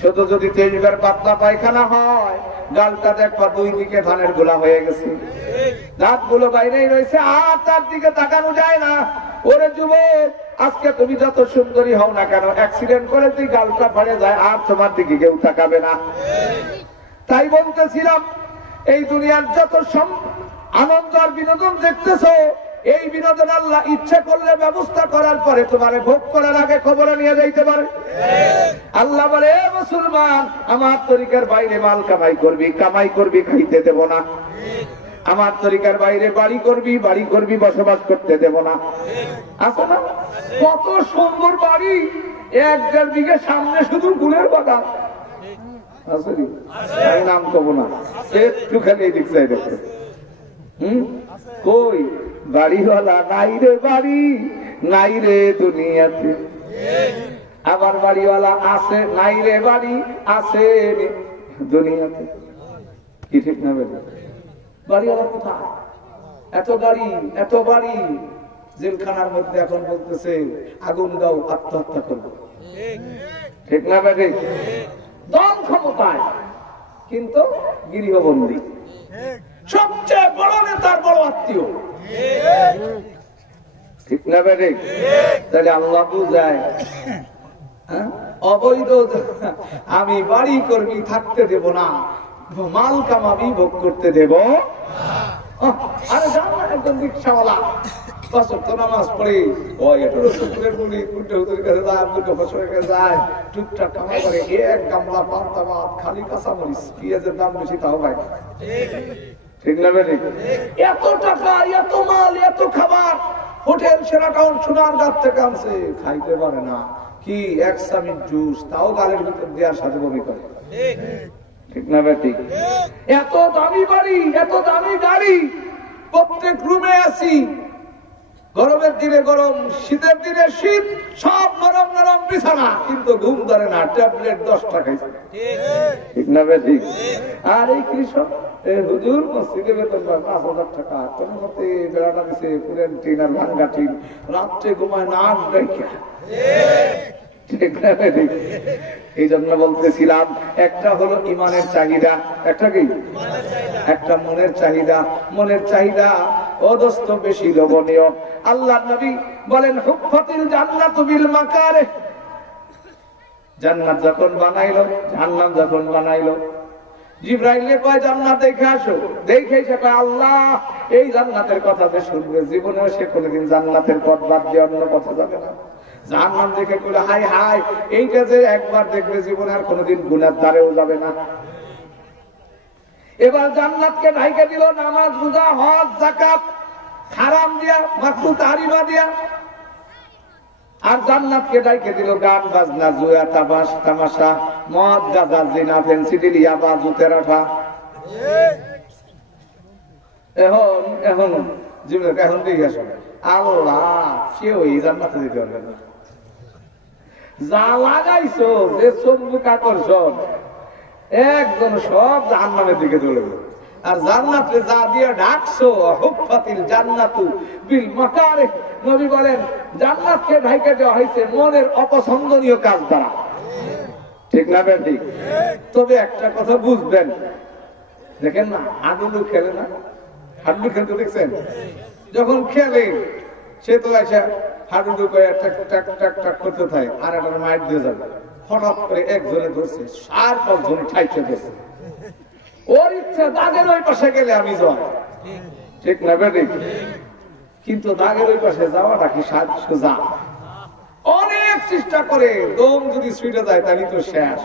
শুধু যদি 23 বার পাতলা পায়খানা হয়, গালটা দেখবা 2 দিকে ধানের গোলা হয়ে গেছে, দাঁত গুলো বাইরেই রয়েছে, আর তার দিকে তাকানো যায় না। ওরে যুবক, আজকে তুমি যত সুন্দরী হও না কেন, অ্যাক্সিডেন্ট করে তুই গালটা ফাড়ে যায়, আর তোমার দিকে কেউ তাকাবে না। তাই বলতেছিলাম, এই দুনিয়ার যত আনন্দ আর বিনোদন দেখতেছো, এই বিনোদন আল্লাহ ইচ্ছা করলে ব্যবস্থা করার পরে তোমারে ভোগ করার আগে খবরে নিয়ে যাইতে পারে। আল্লাহ বলে, মুসলমান, আমার তরিকার বাইরে মাল কামাই করবি, খাইতে দেব না। আমার তরিকার বাইরে বাড়ি করবি, বসবাস করতে দেব না। আছে না কত সুন্দর বাড়ি, 1-1.5 বিঘা সামনে শুধু গুলের বাগান আছে, নাম কব না, একটু খালি এই দিক চাই দেখো। কই বাড়িওয়ালা নাই রে, বাড়ি নাই রে দুনিয়াতে। আবার বাড়িওয়ালা আছে নাই রে বাড়ি আছে দুনিয়াতে, কি ঠিক না বেটা? বাড়িওয়ালা কোথায়? এত গাড়ি এত বাড়ি, জেলখানার মধ্যে এখন বলতেছে আগুন দাও আত্মহত্যা করবো, ঠিক না বেটা? দল ক্ষমতায় কিন্তু গৃহবন্দী, সবচেয়ে বড় নেতার বড় আত্মীয়, ঠিক না বেটা? তাহলে আল্লাহ বুঝায় অবৈধ আমি বাড়ি কর্মী থাকতে দেব না, মাল কামাবি ভোগ করতে দেব। আরে জানো না একজন রিক্সাওয়ালা নামাজ পড়ে টুকটাক কামাই করে, এক গামলা পান্তা ভাত খালি কাঁচামরিচ পেঁয়াজের দাম বেশি তাও পায়, ঠিক না বেটা? এত টাকা এত মাল এত খাবার, হোটেল সেরাটাউন সোনারগাঁ থেকে আনছে, খাইতে পারে না, কি এক চামচ জুস তাও গালের ভিতর দেওয়ার সাথে বমি করে, ঠিক না বেটি? এত দামি বাড়ি এত দামি গাড়ি, প্রত্যেক রুমে আছি, গরমের দিনে গরম শীতের দিনে শীত, সব নরম নরম বিছানা, কিন্তু ঘুম ধরে না, ট্যাবলেট 10 টাকায়, ঠিক না বেটি? আর এই কৃষক হুজুর মসজিদে বেতন পায় 5,000 টাকা, কোন মতে বেড়াটা দিছে পুরেন টিন আর ভাঙ্গা টিন, রাত্রে ঘুমায় না ডাইকা, ঠিক না বেটি? এই জন্য বলতেছিলাম একটা হলো ইমানের চাহিদা, একটা কি একটা মনের চাহিদা, মনের চাহিদা অদস্ত বেশি লোভনীয়। আল্লাহ নবী বলেন হুফফাতিল জান্নাতু বিল মাকারিহ, জান্নাত যখন বানাইলো জান্নাত যখন বানাইলো, জিবরাইলে কয় জান্নাত দেখে আসো, দেখে সে কয় আল্লাহ এই জান্নাতের কথা যে শুনবে জীবনেও সে কোনোদিন জান্নাতের পথ বাদ দিয়ে অন্য পথে যাবে না। জাহান্নাম দেখে কইলে হাই হাই, এইটা যে একবার দেখবে জীবনে আর কোনোদিন গুনার দ্বারেও যাবে না। এবার জান্নাতকে ঢাইকে দিল নামাজ রোজা হজ যাকাত হারাম দিয়া, মাকরুহ তাহরিমা দিয়া, আর জান্নাতকে ঢাইকে দিল গান বাজনা জুয়া তামাশ তামাশা মদ গাঁজা জিনা ফেন্সিডিল ইয়াবা জুতের আঠা। এখন এখন জীবনে এখন দেখে আসো আল্লাহ কেউ এই জান্নাতে দিতে পারবে না। যা লাগাইছো যে চমুক আকর্ষণ, একজন সব জাহান্নামের দিকে চলে গেল। আর জান্নাতে যা দিয়ে ঢাকছো হুফফাতিল জান্নাতু বিল মাকারিহ, নবী বলেন জান্নাতকে ঢাইকে দেওয়া হয়েছে মনের অপছন্দনীয় কাজ দ্বারা, ঠিক না বেটি? তবে একটা কথা বুঝবেন, দেখেন না হাডুডু খেলে না, হাডুডু খেলতে দেখছেন? যখন খেলে সে তো এসে হাডুডু করে টাক টাক টাক টাক করতে থাকে, আর একটা মাইট দিয়ে যাবে, হঠাৎ করে একজনে ধরছে 4-5 জন ঠাইতে ধরছে, ওর ইচ্ছা দাগের ওই পাশে গেলে আমি যাই, ঠিক না বেটি? কিন্তু দাগের ওই পাশে যাওয়াটা কি সোজা? অনেক চেষ্টা করে, দম যদি ছুটে যায় তাহলে তো শেষ।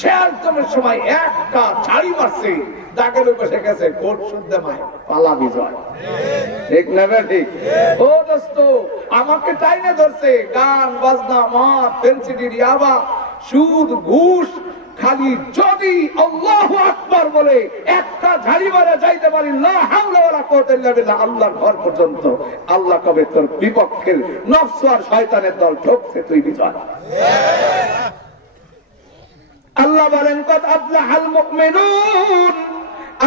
শেষ দমের সময় একটা ছাড়ি মারছে, দাগের ওই পাশে গেছে, কোট শুদ্ধে মায় পালা বিজয়, ঠিক না বেটি? ও দোস্ত আমাকে টাইনে ধরছে, গান বাজনা মদ ফেন্সিডিল ইয়াবা সুদ ঘুষ, খালি যদি আল্লাহু আকবার বলে একটা ঝাড়ি মারা যাইতে পারি লা হাওলা ওয়ালা কুওয়াতা ইল্লা বিল্লাহ, আল্লাহর ঘর পর্যন্ত, আল্লাহ কবে তোর বিপক্ষের নফস আর শয়তানের দল ঠকছে, তুই বিজয়। আল্লাহ বলেন কদ আফলাহাল মুমিনুন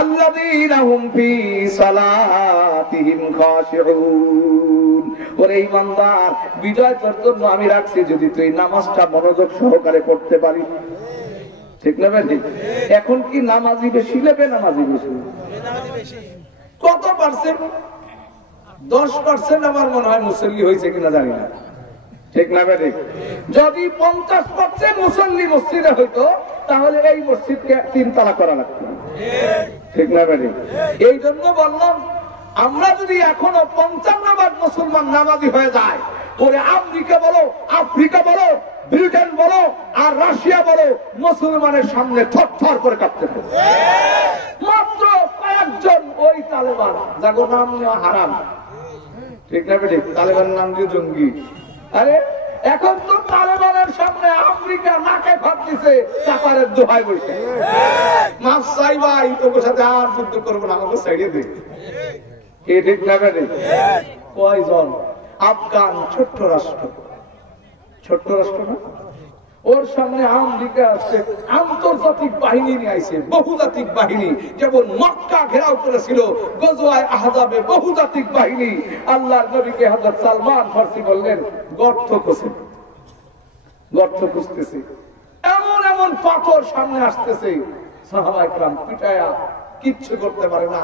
আল্লাযীনা হুম ফী সালাতিহিম খাশিউন। ওরে ঈমানদার, বিজয় তোর জন্য আমি রাখছি যদি তুই নামাজটা মনোযোগ সহকারে পড়তে পারিস, ঠিক না বেটি? এখন কি নামাজি বেশি লেবে নামাজি বেশি? কত পার্সেন্ট? 10% আমার মনে হয় মুসল্লি হয়েছে কিনা জানি না, ঠিক না বেটি? যদি 50% মুসল্লি মসজিদে হইতো তাহলে এই মসজিদকে 3 তালা করা লাগতো, ঠিক না বেটি? এই জন্য বললাম আমরা যদি এখনো 55% মুসলমান নামাজি হয়ে যায়, ওরে আমেরিকা বলো আফ্রিকা বলো ব্রিটেন বলো আর রাশিয়া বলো মুসলমানের সামনে থরথর করে কাঁপতে থাকে। মাত্র কয়েকজন ওই তালেবান যাগো নাম নেওয়া হারাম, ঠিক না বেটি? তালেবান নাম দিয়ে জঙ্গি। আরে এখন তো তালেবানের সামনে আমেরিকা নাকে ভাত দিছে চাপারের দোহাই বসে, মাফ চাই ভাই তোর সাথে আর যুদ্ধ করবো না, আমাকে ছাড়িয়ে দে, ঠিক না বেটি? কয়জন? আফগান ছোট্ট রাষ্ট্র, ছোট্ট রাষ্ট্র না, ওর সামনে আমেরিকা আছে, আন্তর্জাতিক বাহিনী নিয়ে আইছে, বহুজাতিক বাহিনী, যেমন মক্কা ঘেরাও করেছিল গজওয়ায়ে আহজাবে বহুজাতিক বাহিনী। আল্লাহর নবীকে হযরত সালমান ফারসি বললেন গর্ত খুঁজে, গর্ত খুঁজতেছে, এমন এমন পাথর সামনে আসতেছে, সাহাবায়ে কেরাম পিটায়া কিচ্ছু করতে পারে না।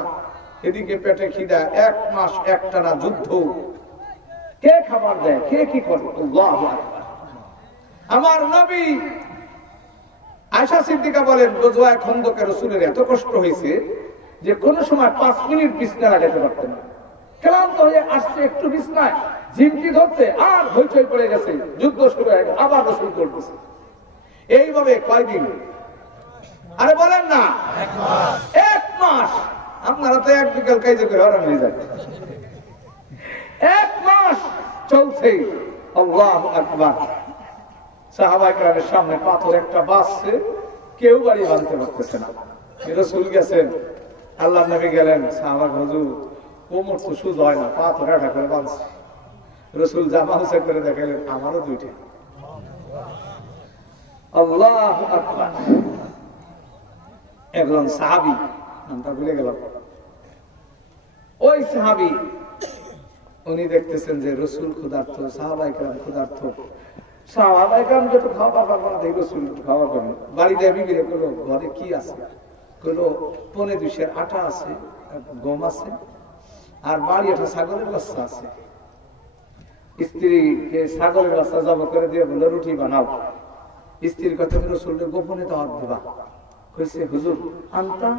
এদিকে পেটে খিদা, 1 মাস একটানা যুদ্ধ, কে খাবার দেয়, কে কি করে? আল্লাহু আকবার। আমার নবী আয়েশা সিদ্দিকা বলেন গজওয়ায়ে খন্দকে রাসূলের এত কষ্ট হয়েছে যে কোন সময় 5 মিনিট বিছানা লাগাতে পারতেন না। ক্লান্ত হয়ে আসছে, একটু বিছানায় ঝিমকি ধরছে, আর হইচই পড়ে গেছে, যুদ্ধ শুরু হয়ে গেছে, আবার রাসূল করতেছে। এইভাবে কয়দিন? আরে বলেন না, 1 মাস। আপনারা তো এক বিকেল কাজে করে হরান হয়ে যায়। 1 মাস চলছে। আল্লাহু আকবার। সাহাবায়ে কেরামের সামনে পাথর একটা বাজছে, কেউ বাড়ি বাঁধতে পারতেছে না। রাসূল গেছেন, আল্লাহর নবী গেলেন, সাহাবা হুজুর কোমর তো সুজ হয় না, পাথর একটা করে বাঁধছে। রাসূল জামা হুসে করে দেখালেন, আমারও 2টা। আল্লাহু আকবার। একজন সাহাবী, নামটা ভুলে গেলাম, ওই সাহাবী উনি দেখতেছেন যে রাসূল ক্ষুধার্ত, সাহাবায়ে কেরাম ক্ষুধার্ত। সাহাবায়ে কেরাম যত খাওয়া পারবো না, দেখো রাসূল খাওয়া পারবে। বাড়িতে বিবিরে বলল ঘরে কি আছে? বললো 1.25 আটা আছে, গম আছে, আর বাড়ি একটা ছাগলের বাচ্চা আছে। স্ত্রীকে ছাগলের বাচ্চা জবাই করে দিয়ে বললো রুটি বানাও। স্ত্রীর কথা রাসূলকে গোপনে দাওয়াত দিবা। কইছে হুজুর আনতা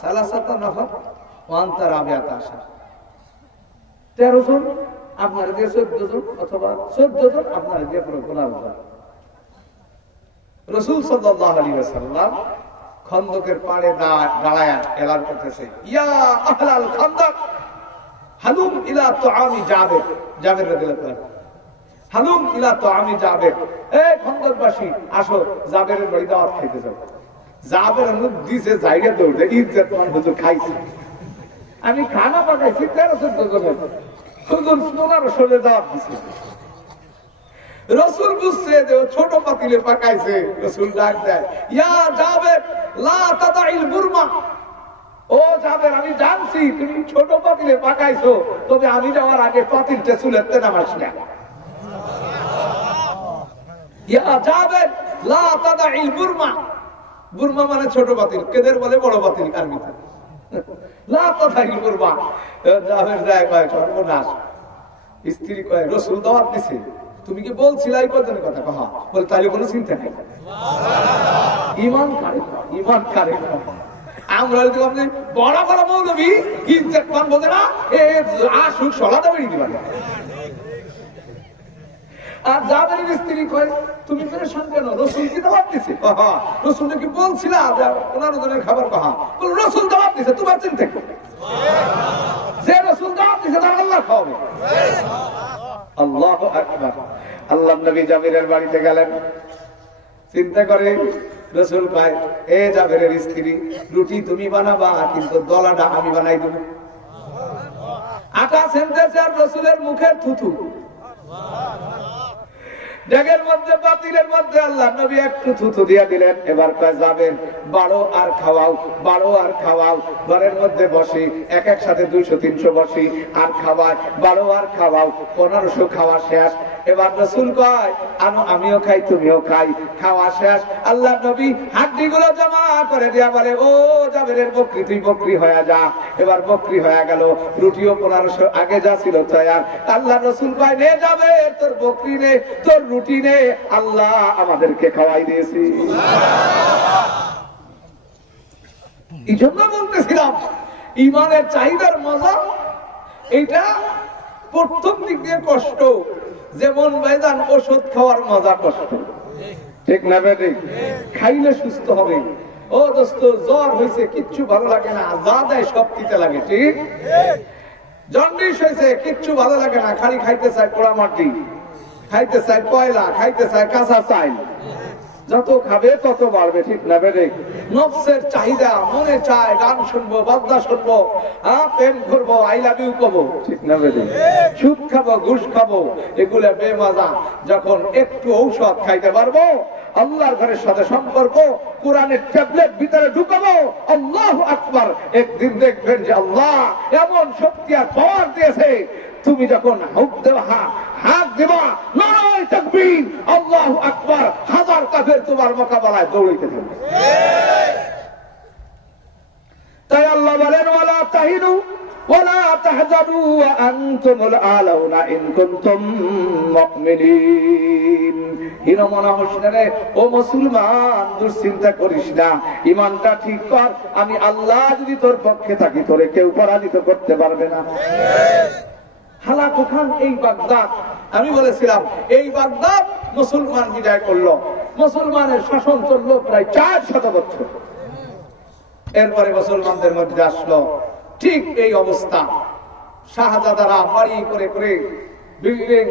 সালাসাতা নফর ওয়া আনতা রাবিআতা আশার, 13 জন আপনারা দিয়ে 14 জন, অথবা 14 জন আপনারা দিয়ে পুরো 15 জন। রাসূল সাল্লাল্লাহু আলাইহি ওয়াসাল্লাম খন্দকের পাড়ে দাঁড়ায়া এলান করতেছে, ইয়া আহলাল খন্দক হালুম ইলা তুআমি জাবের। জাবের রাদিয়াল্লাহু আনহু, হালুম ইলা তুআমি জাবের, এই খন্দকবাসী আসো, জাবেরের বাড়ি দাওয়াত খাইতে যাও। জাবের মুখ দিছে জায়গা দৌড়ে, ইজ্জত মান হুজুর খাইছে, আমি খানা পাকাইছি 13-14 জনের, হুজুর 1500 দাওয়াত দিছে। রাসূল বুঝছে যে ছোট পাতিলে পাকাইছে। রাসূল ডাক দেয়, ইয়া জাবের লা তাদাইল বুরমা, ও জাবের আমি জানছি তুমি ছোট পাতিলে পাকাইছো, তবে আমি যাওয়ার আগে পাতিলটা চুলাতে নামাস না। ইয়া জাবের লা তাদাইল বুরমা, বুরমা মানে ছোট পাতিল, কেদের বলে বড় পাতিল আরবিতে। লা তাদাইল বুরমা। জাবের যায় কয় সর্বনাশ। স্ত্রী কয় রাসূল দাওয়াত দিছে, তুমি কি বলছিলা এই পর্যন্ত কথা? কহা বলে তাইলে কোনো চিন্তা নাই। ঈমান কারে, ঈমান কারে। আমরা যদি আপনি বড় বড় মৌলবী ইজ্জত মান বোঝে না, এ আসুক সলাতে বেরিয়ে দিবা। আর জাবেরের স্ত্রী কয় তুমি পেরেশান কেন? রাসূল কি দাওয়াত দিছে? হ্যাঁ। রাসূল কি বলছিলা যে 15 জনের খাবার কহা? বলে রাসূল দাওয়াত দিছে, তোমার চিন্তা কি? যে রাসূল দাওয়াত দিছে তার আল্লাহ খাওয়াবে। আল্লাহু আকবার। আল্লাহর নবী জাবেরের বাড়িতে গেলেন, চিন্তা করে রাসূল কয়, এ জাবেরের স্ত্রী, রুটি তুমি বানাবা, কিন্তু দলাটা আমি বানাই দেব। আটা ছেনতেছে আর রাসূলের মুখের থুথু। ডেগের মধ্যে, পাতিলের মধ্যে আল্লাহর নবী একটু থুথু দিয়া দিলেন। এবার কয় যাবেন, বাড়ো আর খাওয়াও, বাড়ো আর খাওয়াও। ঘরের মধ্যে বসি, এক সাথে 200-300 বসি আর খাওয়ায়, বাড়ো আর খাওয়াও। 1500 খাওয়া শেষ। এবার রাসূল কয়, আনো আমিও খাই তুমিও খাই। খাওয়া শেষ। আল্লাহর নবী হাড্ডিগুলো জমা করে দিয়া বলে, ও জাবেরের বকরি, তুই বকরি হয়ে যা। এবার বকরি হয়ে গেল। রুটিও 1500 আগে যা ছিল তৈয়ার। আল্লাহর রাসূল কয়, নে যাবে তোর বকরি নে, তোর রুটি নে, আল্লাহ আমাদেরকে খাওয়াই দিয়েছি। এই জন্য বলতেছিলাম ঈমানের চাহিদার মজা এটা প্রথম দিক দিয়ে কষ্ট, যেমন ভাইজান ওষুধ খাওয়ার মজা কষ্ট, ঠিক না বেটি? খাইলে সুস্থ হবে। ও দোস্ত, জ্বর হয়েছে কিচ্ছু ভালো লাগে না, যা দেয় সব খেতে লাগে, ঠিক? জন্ডিস হয়েছে কিচ্ছু ভালো লাগে না, খালি খাইতে চায় পোড়া মাটি, খাইতে চায় কয়লা, খাইতে চায় কাঁচা চাই। যত খাবে তত বাড়বে, ঠিক না বেড়ে? নফসের চাহিদা, মনে চায় গান শুনবো, বাজনা শুনবো, প্রেম করবো, আই লাভ ইউ করবো, ঠিক না বেড়ে? সুদ খাবো, ঘুষ খাবো, এগুলা বেমজা। যখন একটু ঔষধ খাইতে পারবো, আল্লাহর ঘরের সাথে সম্পর্ক, কোরআনের ট্যাবলেট ভিতরে ঢুকাবো, আল্লাহু আকবার, একদিন দেখবেন যে আল্লাহ এমন শক্তি আর পাওয়ার দিয়েছে, তুমি যখন হাত দেবা, নারায়ে তাকবীর, আল্লাহু আকবার, হাজার কাফের তোমার মোকাবেলায় দৌড়াইতে থাকবে। তাই আল্লাহ বলেন, ওয়ালা তাহিনু ওয়ালা তাহজানু ওয়া আনতুমুল আলাউনা ইন কুনতুম মুমিনিন। হিরমনা হোসেনে, ও মুসলমান, দুশ্চিন্তা করিস না, ঈমানটা ঠিক কর, আমি আল্লাহ যদি তোর পক্ষে থাকি, তোরে কেউ পরাজিত করতে পারবে না। হালাকু খান এই বাগদাদ, আমি বলেছিলাম এই বাগদাদ মুসলমান বিজয় করলো, মুসলমানের শাসন চললো প্রায় 400 বছর। এরপরে মুসলমানদের মধ্যে আসলো ঠিক এই অবস্থা, শাহজাদারা বাড়ি করে করে বিল্ডিং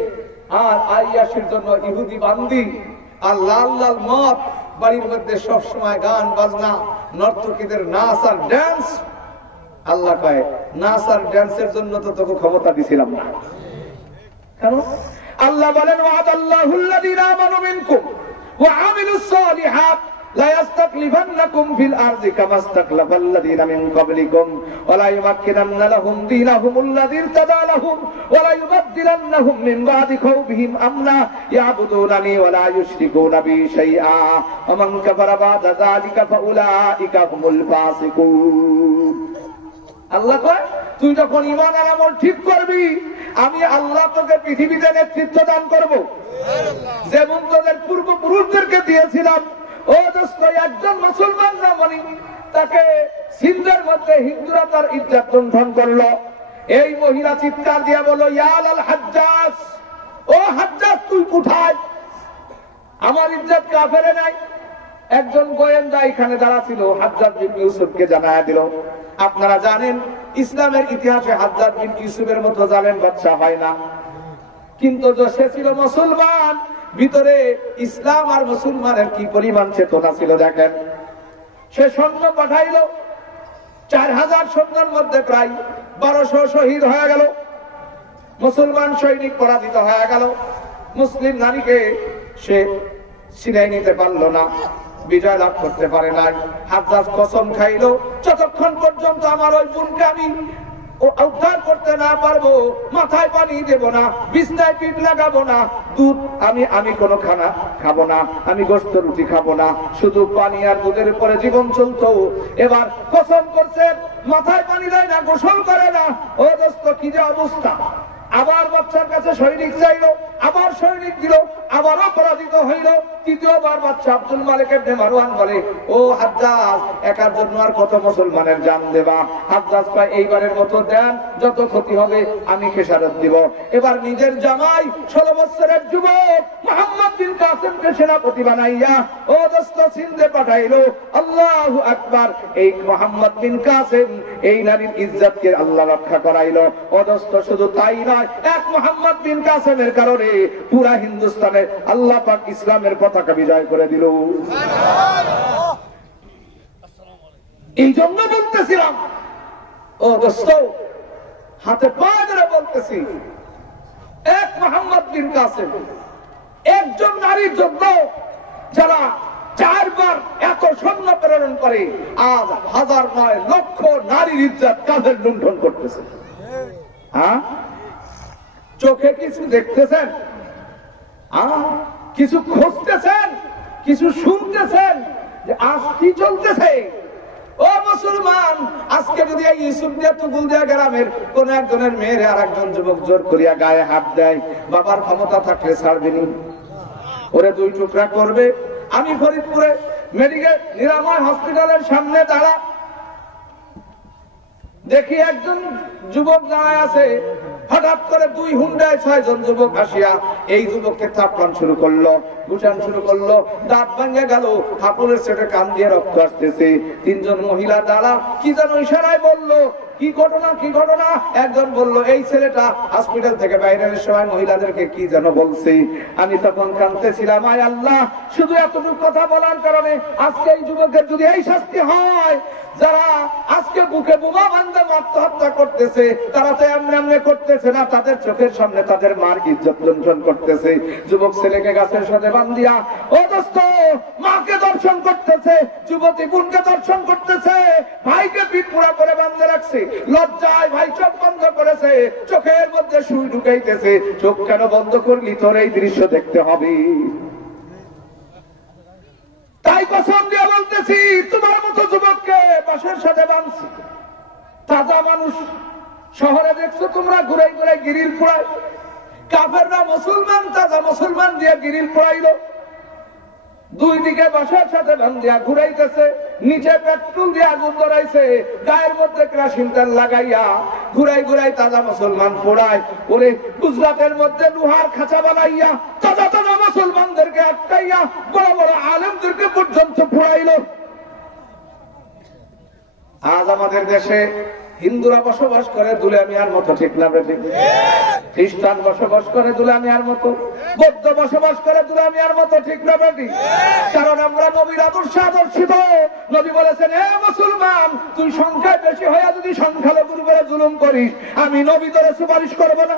আর আইয়াসের জন্য ইহুদি বান্দি আর লাল লাল মদ, বাড়ির মধ্যে সবসময় গান বাজনা, নর্তকীদের নাচ আর ড্যান্স। আল্লাহ কয়, নাচ আর ড্যান্সের জন্য তো তোকে ক্ষমতা দিছিলাম না। কেন? আল্লাহ বলেন, ওয়াদাল্লাহুল্লাযীনা আমানু মিনকুম ওয়া আমিলুস সালিহাত লা ইস্তাকলিফান্নাকুম ফিল আরদি কামা ইস্তাকলাফাল্লাযীনা মিন ক্বাবলিকুম ওয়া লা ইউমাক্কিনান্না লাহুম দীনাহুমুল্লাযী ইরতাদা লাহুম ওয়া লা ইউবাদদিলান্নাহুম মিন বা'দি খাওফিহিম আমনা ইয়াবুদুনানি ওয়া লা ইউশরিকুনা বি শাইআ ওয়া মান কাফারা বা'দা যালিকা ফাউলাইকা হুমুল ফাসিকুন। আল্লাহ কয়, তুই যখন ঈমান আর আমল ঠিক করবি, আমি আল্লাহ তোকে পৃথিবীতে নেতৃত্ব দান করব, যেমন তোদের পূর্বপুরুষদেরকে দিয়েছিলাম। ও দোস্ত, একজন মুসলমান রমণী, তাকে সিন্ধের মধ্যে হিন্দুরা তার ইজ্জত লুণ্ঠন করলো। এই মহিলা চিৎকার দিয়ে বলল, ইয়া আল হাজ্জাজ, ও হাজ্জাজ তুই কোথায়? আমার ইজ্জত কাফেরে নাই। একজন গোয়েন্দা এখানে দাঁড়া ছিল, হাজ্জাজ বিন ইউসুফকে জানায়া দিল। আপনারা জানেন, ইসলামের ইতিহাসে হাজ্জাজ বিন ইউসুফের মতো জালেম বাদশা হয় না, কিন্তু সে ছিল মুসলমান, ভিতরে ইসলাম আর মুসলমানের কি পরিমাণ চেতনা ছিল দেখেন। সে সৈন্য পাঠাইল, 4000 সৈন্যের মধ্যে প্রায় 1200 শহীদ হয়ে গেল, মুসলমান সৈনিক পরাজিত হয়ে গেল। মুসলিম নারীকে সে ছিনাই নিতে পারল না, বিজয় লাভ করতে পারে নাই। হাজ্জাজ কসম খাইল, যতক্ষণ পর্যন্ত আমার ওই বোনকে আমি উদ্ধার করতে না পারবো, মাথায় পানি দেব না, বিছনায় পিঠ লাগাবো না, দুধ আমি কোনো খানা খাবো না, আমি গোশত রুটি খাবো না, শুধু পানি আর দুধের উপরে জীবন চলতো। এবার কসম করছে, মাথায় পানি দেয় না, গোসল করে না। ও দোস্ত, কি যে অবস্থা! আবার বাচ্চার কাছে সৈনিক চাইল, আবার সৈনিক দিল, আবারও পরাজিত হইল। তৃতীয়বার বাচ্চা আব্দুল মালিক ইবনে মারওয়ান বলে, ও হাজ্জাজ, একার জন্য আর কত মুসলমানের জান দেবা? হাজ্জাজ কয়, এইবারের মতো দেন, যত ক্ষতি হবে আমি খেসারত দিব। এবার নিজের জামাই 16 বছরের যুবক মুহাম্মদ বিন কাসিমকে সেনাপতি বানাইয়া ও দোস্ত সিন্ধে পাঠাইলো। আল্লাহু আকবার! এই মুহাম্মদ বিন কাসিম এই নারীর ইজ্জতকে আল্লাহ রক্ষা করাইলো। ও দোস্ত, শুধু তাই নয়, এক মুহাম্মদ বিন কাসিমের কারণে পুরা হিন্দুস্তানে আল্লাহ পাক ইসলামের পতাকা বিজয় করে দিল। এই জন্য বলতেছিলাম, ও দোস্ত, হাতে পা ধরে বলতেছি, এক মুহাম্মদ বিন কাসিম একজন নারীর জন্য যারা 4 বার এত সৈন্য প্রেরণ করে, আজ 1000 নয় লক্ষ নারীর ইজ্জত কাদের লুণ্ঠন করতেছে। হ্যাঁ, চোখে কিছু দেখতেছেন, কিছু খুঁজতেছেন, কিছু শুনতেছেন যে আজ কি চলতেছে। ও মুসলমান, আজকে যদি এই ইউসুফ দিয়ে তুগুল দিয়া গ্রামের কোন একজনের মেয়ের আর একজন যুবক জোর করিয়া গায়ে হাত দেয়, বাবার ক্ষমতা থাকলে ছাড়বেনি, ওরে 2 টুকরা করবে। আমি ফরিদপুরে মেডিকেল নিরাময় হসপিটালের সামনে দাঁড়া দেখি একজন যুবক দাঁড়ায় আছে, হঠাৎ করে 2 হুন্ডায় 6 জন যুবক আসিয়া এই যুবককে চাপড়ান শুরু করলো, গুটান শুরু করলো, দাঁত ভাঙে গেল, হাপুরের সেটে কান দিয়ে রক্ত আসতেছে। 3 জন মহিলা দাঁড়া কি যেন ইশারায় বললো, কি ঘটনা কি ঘটনা? একজন বলল এই ছেলেটা হসপিটাল থেকে বাইরের সময় মহিলাদেরকে কি যেন বলছি। আমি তখন কাঁদতেছিলাম, আয় আল্লাহ, শুধু এতটুকু কথা বলার কারণে আজকে এই যুবকের যদি এই শাস্তি হয়, যারা আজকে বুকে বোমা বান্ধে আত্মহত্যা করতেছে তারা তো এমনি এমনি করতেছে না, তাদের চোখের সামনে তাদের মার ইজ্জত লুণ্ঠন করতেছে। যুবক ছেলেকে গাছের সাথে বান্ধিয়া ও দোস্ত মাকে দর্শন করতেছে, যুবতী বোনকে দর্শন করতেছে, ভাইকে পিঠ পুরা করে বান্ধে রাখছে, লজ্জায় ভাই চোখ বন্ধ করেছে, চোখের মধ্যে সুই ঢুকাইতেছে। চোখ কেন বন্ধ করলি? তোর এই দৃশ্য দেখতে হবে। তাই কসম দিয়ে বলতেছি, তোমার মতো যুবককে বাসের সাথে বাঁধছি। তাজা মানুষ শহরে দেখছো তোমরা ঘুরাই ঘুরাই গিরিল পোড়ায়, কাফেররা মুসলমান তাজা মুসলমান দিয়ে গিরিল পোড়াইলো, 2 দিকে বাসার সাথে বান্ধিয়া ঘুরাইতেছে, নিচে পেট্রোল দিয়ে আগুন ধরাইছে, গায়ের মধ্যে কেরোসিন তেল লাগাইয়া ঘুরাই ঘুরাই তাজা মুসলমান পোড়ায়। ওরে গুজরাটের মধ্যে লোহার খাঁচা বানাইয়া তাজা তাজা মুসলমানদেরকে আটকাইয়া বড় বড় আলেমদেরকে পর্যন্ত পোড়াইল। আজ আমাদের দেশে হিন্দুরা বসবাস করে দুলামিয়ার মতো, ঠিক না বেঠিক? খ্রিস্টান বসবাস করে দুলামিয়ার মতো, বৌদ্ধ বসবাস করে দুলামিয়ার মতো, ঠিক না বেঠিক? কারণ আমরা নবীর আদর্শে আদর্শিত। নবী বলেছেন, হে মুসলমান, তুই সংখ্যায় বেশি হয়ে যদি সংখ্যালঘুর উপরে জুলুম করিস, আমি নবী তোরে সুপারিশ করবো না।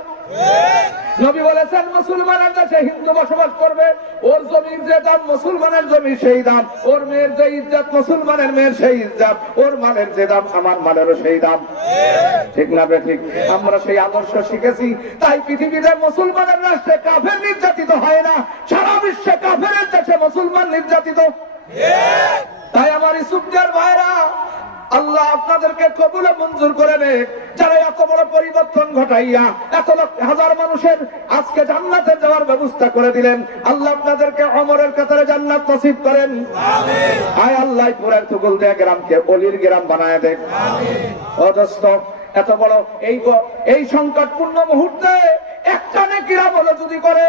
নবী বলেছেন, মুসলমানের দেশে হিন্দু বসবাস করবে, ওর জমির যে দাম মুসলমানের জমি সেই দাম, ওর মেয়ের যে ইজ্জত মুসলমানের মেয়ের সেই ইজ্জত, ওর মালের যে দাম আমার মালেরও সেই দাম, ঠিক না বেঠিক? আমরা সেই আদর্শ শিখেছি। তাই পৃথিবীতে মুসলমানের রাষ্ট্রে কাফের নির্যাতিত হয় না, সারা বিশ্বে কাফেরের দেশে মুসলমান নির্যাতিত। তাই আমার ইসুফদের ভাইরা, আল্লাহ আপনাদেরকে কবুলে মঞ্জুর করে নেন, যারা এত বড় পরিবর্তন ঘটাইয়া এত হাজার মানুষের আজকে জান্নাতে যাওয়ার ব্যবস্থা করে দিলেন। আল্লাহ আপনাদেরকে ওমরের কাতারে জান্নাত নসিব করেন। আমিন। আয় আল্লাহ পুরার তুগুল দেয়া গ্রামকে অলির গ্রাম বানায় দেন। আমিন। ও দোস্ত, এত বড় এই সংকটপূর্ণ মুহূর্তে একটা নেকির আমল যদি করে,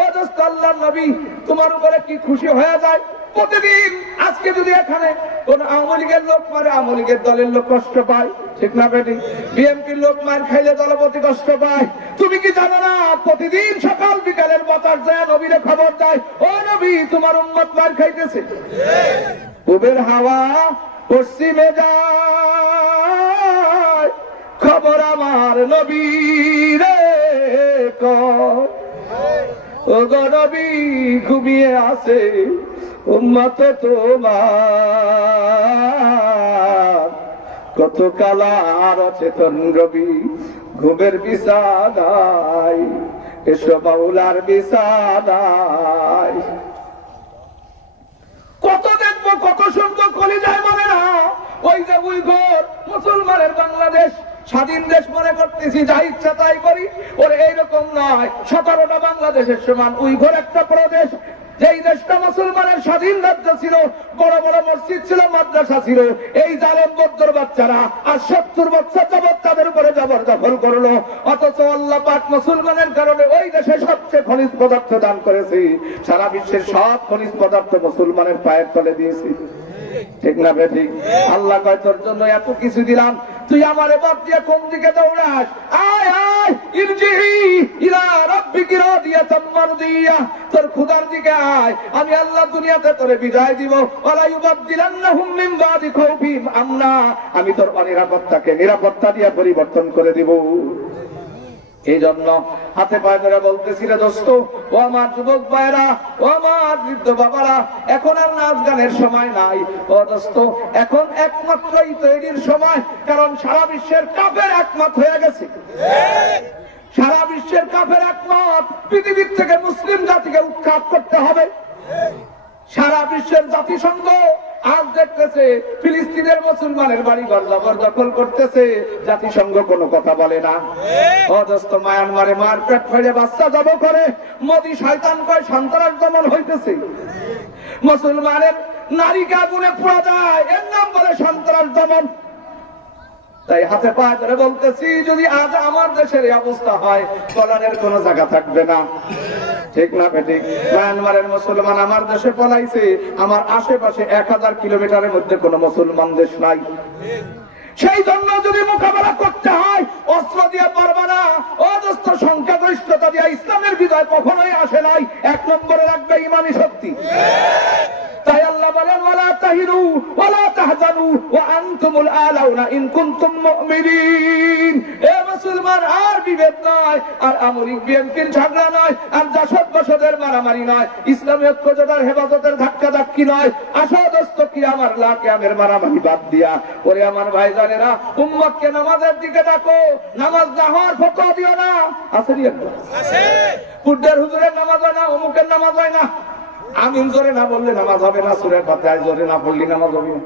ও দোস্ত, আল্লাহর নবী তোমার উপরে কি খুশি হয়ে যায়। প্রতিদিন আজকে যদি এখানে কোন আওয়ামী লীগের লোক মারে, আওয়ামী লীগের দলের লোক কষ্ট পায়, ঠিক না বেটি? বিএনপির লোক মার খাইলে দলপতি কষ্ট পায়। তুমি কি জানো না, প্রতিদিন সকাল বিকালের বাতাস যায় নবীরে খবর দেয়, ও নবী তোমার উম্মত মার খাইতেছে। পূবের হাওয়া পশ্চিমে যায়, খবর আমার নবীরে কয়, ও গো নবী ঘুমিয়ে আছে উম্মত তোমার, কত কালার অচেতন রবি ঘুমের বিছানায়, এসো মাওলার বিছানায়। কত দেখবো, কত শুনবো, কলিজায় মানে না। ওই যে উইঘুর মুসলমানের বাংলাদেশ স্বাধীন দেশ মনে করতেছি, যা ইচ্ছা তাই করি। ওর এইরকম নয়, 17টা বাংলাদেশের সমান উইঘুর একটা প্রদেশ। যেই দেশটা মুসলমানের স্বাধীন রাজ্য ছিল, বড় বড় মসজিদ ছিল, মাদ্রাসা ছিল, এই জালেম বৌদ্ধর বাচ্চারা আর 70 বছর যাবৎ তাদের উপরে জবরদখল করলো। অথচ আল্লাহ পাক মুসলমানের কারণে ওই দেশে সবচেয়ে খনিজ পদার্থ দান করেছি। সারা বিশ্বের সব খনিজ পদার্থ মুসলমানের পায়ের তলে দিয়েছি, ঠিক না বেঠিক? আল্লাহ কয়, তোর জন্য এত কিছু দিলাম, তুই আমারে বাদ দিয়ে কোন দিকে দৌড়াস? আয় আয় ইরজিহি ইলা রাব্বিকি রাদিয়াতাম মারদিয়া, তোর খোদার দিকে আয়, আমি আল্লাহ দুনিয়াতে তোরে বিজয় দিব। ওয়ালা ইউবাদদিলান্নাহুম মিন বাদি খাউফিহিম আমনা, আমি তোর অনিরাপত্তাকে নিরাপত্তা দিয়ে পরিবর্তন করে দিব। এই জন্য হাতে পায়ে ধরে বলতেছি রে দোস্ত, ও আমার যুবক ভাইরা, ও আমার বৃদ্ধ বাবারা, এখন আর নাচ গানের সময় নাই। ও দোস্ত, এখন একমাত্রই তৈরির সময়, কারণ সারা বিশ্বের কাফের একমত হয়ে গেছে। সারা বিশ্বের কাফের একমত, পৃথিবীর থেকে মুসলিম জাতিকে উৎখাত করতে হবে। সারা বিশ্বের জাতিসংঘ আজ দেখতেছে ফিলিস্তিনের মুসলমানের বাড়িঘর জবরদখল করতেছে, জাতিসংঘ কোনো কথা বলে না। অদস্ত মায়ানমারে মারপেট ফেলে বাচ্চা জব করে, মোদী শয়তান কয় সন্ত্রাস দমন হইতেছে। মুসলমানের নারীকে আগুনে পোড়া যায়, এর নাম বলে সন্ত্রাস দমন। তাই হাতে পায়ে ধরে বলতেছি, যদি আজ আমার দেশের এই অবস্থা হয়, চলানের কোনো জায়গা থাকবে না। ঠিক না বেঠিক? মায়ানমারের মুসলমান আমার দেশে পলাইছে, আমার আশেপাশে 1000 কিলোমিটারের মধ্যে কোনো মুসলমান দেশ নাই। সেই জন্য যদি মোকাবেলা করতে হয়, অস্ত্র দিয়ে পারবে না। অজস্র সংখ্যাগরিষ্ঠতা দিয়ে ইসলামের বিজয় কখনোই আসে নাই। 1 নম্বরে রাখবে ইমানি শক্তি। তাই আল্লাহ বলেন, ওয়ালা তাহিনু ওয়ালা তাহজানু ওয়া আনতুমুল আলাউনা ইন কুনতুম মুমিনিন। এ মুসলমান, আর বিভেদ নয়, আর আমলিক বিএনপির ঝগড়া নয়, আর জাসদ বসদের মারামারি নয়, ইসলামী ঐক্যজোটের হেফাজতের ধাক্কাধাক্কি নয়। আসো দোস্ত, কিয়ামার লাকিয়ামের মারামারি বাদ দিয়া, ওরে আমার ভাইজানেরা, উম্মতকে নামাজের দিকে ডাকো। নামাজ না হওয়ার ফতোয়া দিও না। আছে নি? আছে। কুদ্দের হুজুরের নামাজ হয় না, অমুকের নামাজ হয় না। আমিন জোরে না বললে নামাজ হবে না, সূরা ফাতিহা জোরে না পড়লে নামাজ হবে না।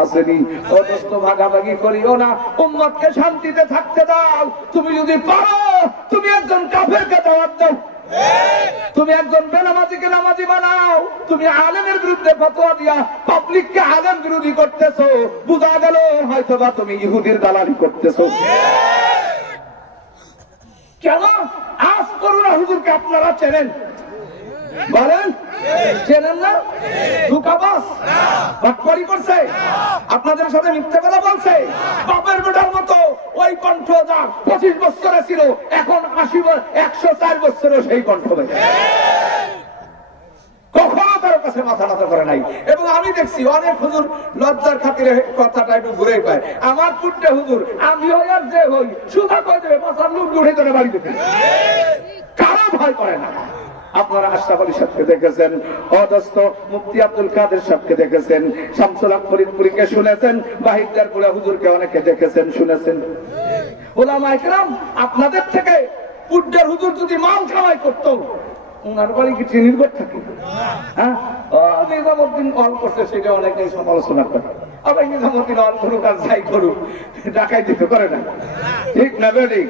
আসেনি? ও দোস্ত, ভাগাভাগি করিও না, উম্মতকে শান্তিতে থাকতে দাও। তুমি যদি পারো, তুমি একজন কাফেরকে দাওয়াত দাও, তুমি একজন বেনামাজিকে নামাজি বানাও। তুমি আলেমের বিরুদ্ধে ফতোয়া দিয়া পাবলিককে আলেম বিরোধী করতেছো, বুঝা গেল হয়তোবা তুমি ইহুদির দালালি করতেছো। কেন? আজ করুণা হুজুরকে আপনারা চেনেন? বলেন, চেনেন না? ধোঁকাবাজ, বাটপারি করছে, আপনাদের সাথে মিথ্যে কথা বলছে। বাপের বেটার মতো ওই কণ্ঠ যা 25 বছরে ছিল, এখন 104 বছরে সেই কণ্ঠ বেড়ে কখনো তার কাছে মাথা নত করে নাই। এবং আমি দেখছি অনেক হুজুর লজ্জার খাতিরে কথাটা একটু ঘুরে পায়। আমার পুট্টে হুজুর, আমি হই আর যে হই, সুধা কয়ে দেবে, বাসার লোক উঠে ধরে বাড়ি দেবে, কারো ভয় করে না। আপনারা আশরাফ আলী সাহেবকে দেখেছেন, অদস্ত মুফতি আব্দুল কাদের সাহেবকে দেখেছেন, শামসুল হক ফরিদপুরীকে শুনেছেন, বাহিদার পুরা হুজুরকে অনেকে দেখেছেন, শুনেছেন। ওলামায়ে কেরাম আপনাদের থেকে পুড্ডার হুজুর যদি মাল কামাই করতো, ওনার বাড়ি কি চিনির ঘর থাকে? হ্যাঁ, নিজামুদ্দিন কল করছে, সেটা অনেকেই সমালোচনা করে। আবার নিজামুদ্দিন অল করুক আর যাই করুক, ডাকাই দিতে করে না। ঠিক না বেটি?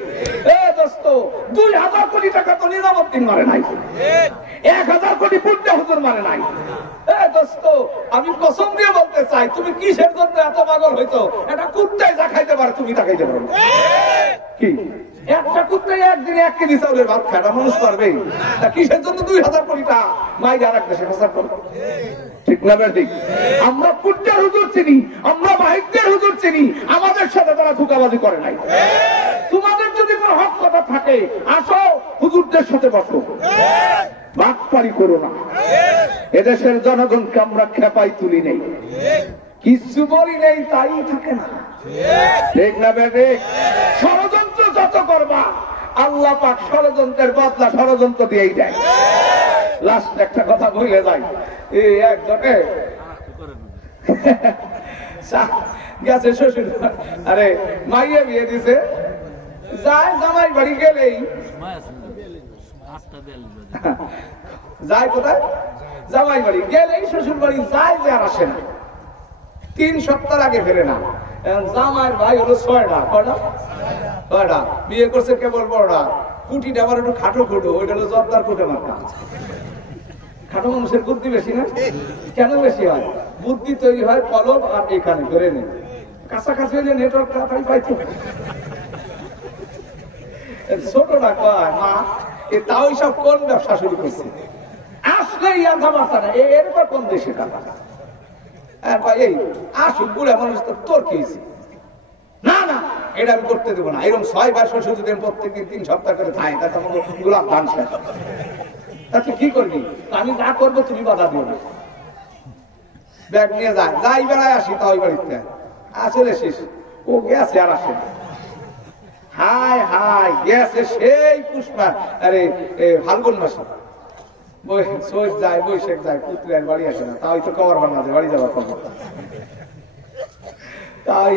এ দোস্ত, 2000 কোটি টাকা তো নিজামুদ্দিন মারে নাই, 1000 কোটি পুড্ডা হুজুর মারে নাই। এ দোস্ত, আমি কসম দিয়ে বলতে চাই, তুমি কিসের জন্য এত পাগল হইতো? এটা কুত্তায় যা খাইতে পারে, তুমি তা খাইতে পারো কি? একটা কুত্তায় একদিনে 1 কেজি চাউলের ভাত খায়, মানুষ পারবে? তা কিসের জন্য 2000 কোটি টাকা মাইরে আর এক দেশে খরচ করবে? ঠিক না বেটি? আমরা পুড্ডার হুজুর চিনি, আমরা বাহিদের হুজুর চিনি, আমাদের সাথে তারা ধোঁকাবাজি করে নাই। তোমাদের যদি কোনো হক কথা থাকে, আসো হুজুরদের সাথে বসো, বাটপারি করো না। এদেশের জনগণকে আমরা খেপাই তুলি নেই, কিছু বলি নেই, তাই থাকে না। ঠিক না বেটি? ষড়যন্ত্র যত করবা, আল্লাহ পাক ষড়যন্ত্রের বদলা ষড়যন্ত্র দিয়েই দেয়। লাস্ট একটা কথা বলে যাই, এই একজনে গেছে শ্বশুর, আরে মাইয়া বিয়ে দিছে, যায় জামাই বাড়ি গেলেই যায় কোথায়? জামাই বাড়ি গেলেই শ্বশুর বাড়ি যায়, যে আর আসে না। 3 সপ্তাহ আগে ফেরে না। জামাইয়ের ভাই হলো 6টা, কয়টা বিয়ে করছে কেবল বড়টা, কুটিটা আবার একটু খাটো খুটো, ওইটা হলো জর্দার কুটে মাথা। খাটো মানুষের বুদ্ধি বেশি না? কেন বেশি হয়? বুদ্ধি তৈরি হয় কলব আর এখানে ধরে নেই, কাছাকাছি হলে নেটওয়ার্ক তাড়াতাড়ি পাইতো। ছোটটা কয়, মা তাও সব কোন ব্যবসা শুরু করছে, আসলে ইয়াদা মাথা না, এরপর কোন দেশে টাকা এই আসুক বুড়া মানুষ, তো তোর খেয়েছি না না, এটা আমি করতে দেবো না। এরকম 6 বার শ্বশুর যদি প্রত্যেকদিন 3 সপ্তাহ করে থাকে, তাতে আমার গোলাপ ধান শেষ। তা তুই কি করবি? আমি যা করবো তুমি বাধা দিও না। ব্যাগ নিয়ে যায়, যাই বেড়ায় আসি, তা ওই বাড়িতে আসলে শেষ, ও গেছে আর আসে। হায় হায়, গেছে সেই পুষ্পা, আরে ফাল্গুন মাসে যায়, বৈশাখ যায়, পুত্রের বাড়ি আসে না, তাই তো কবর বানাতে বাড়ি যাওয়ার খবর। তাই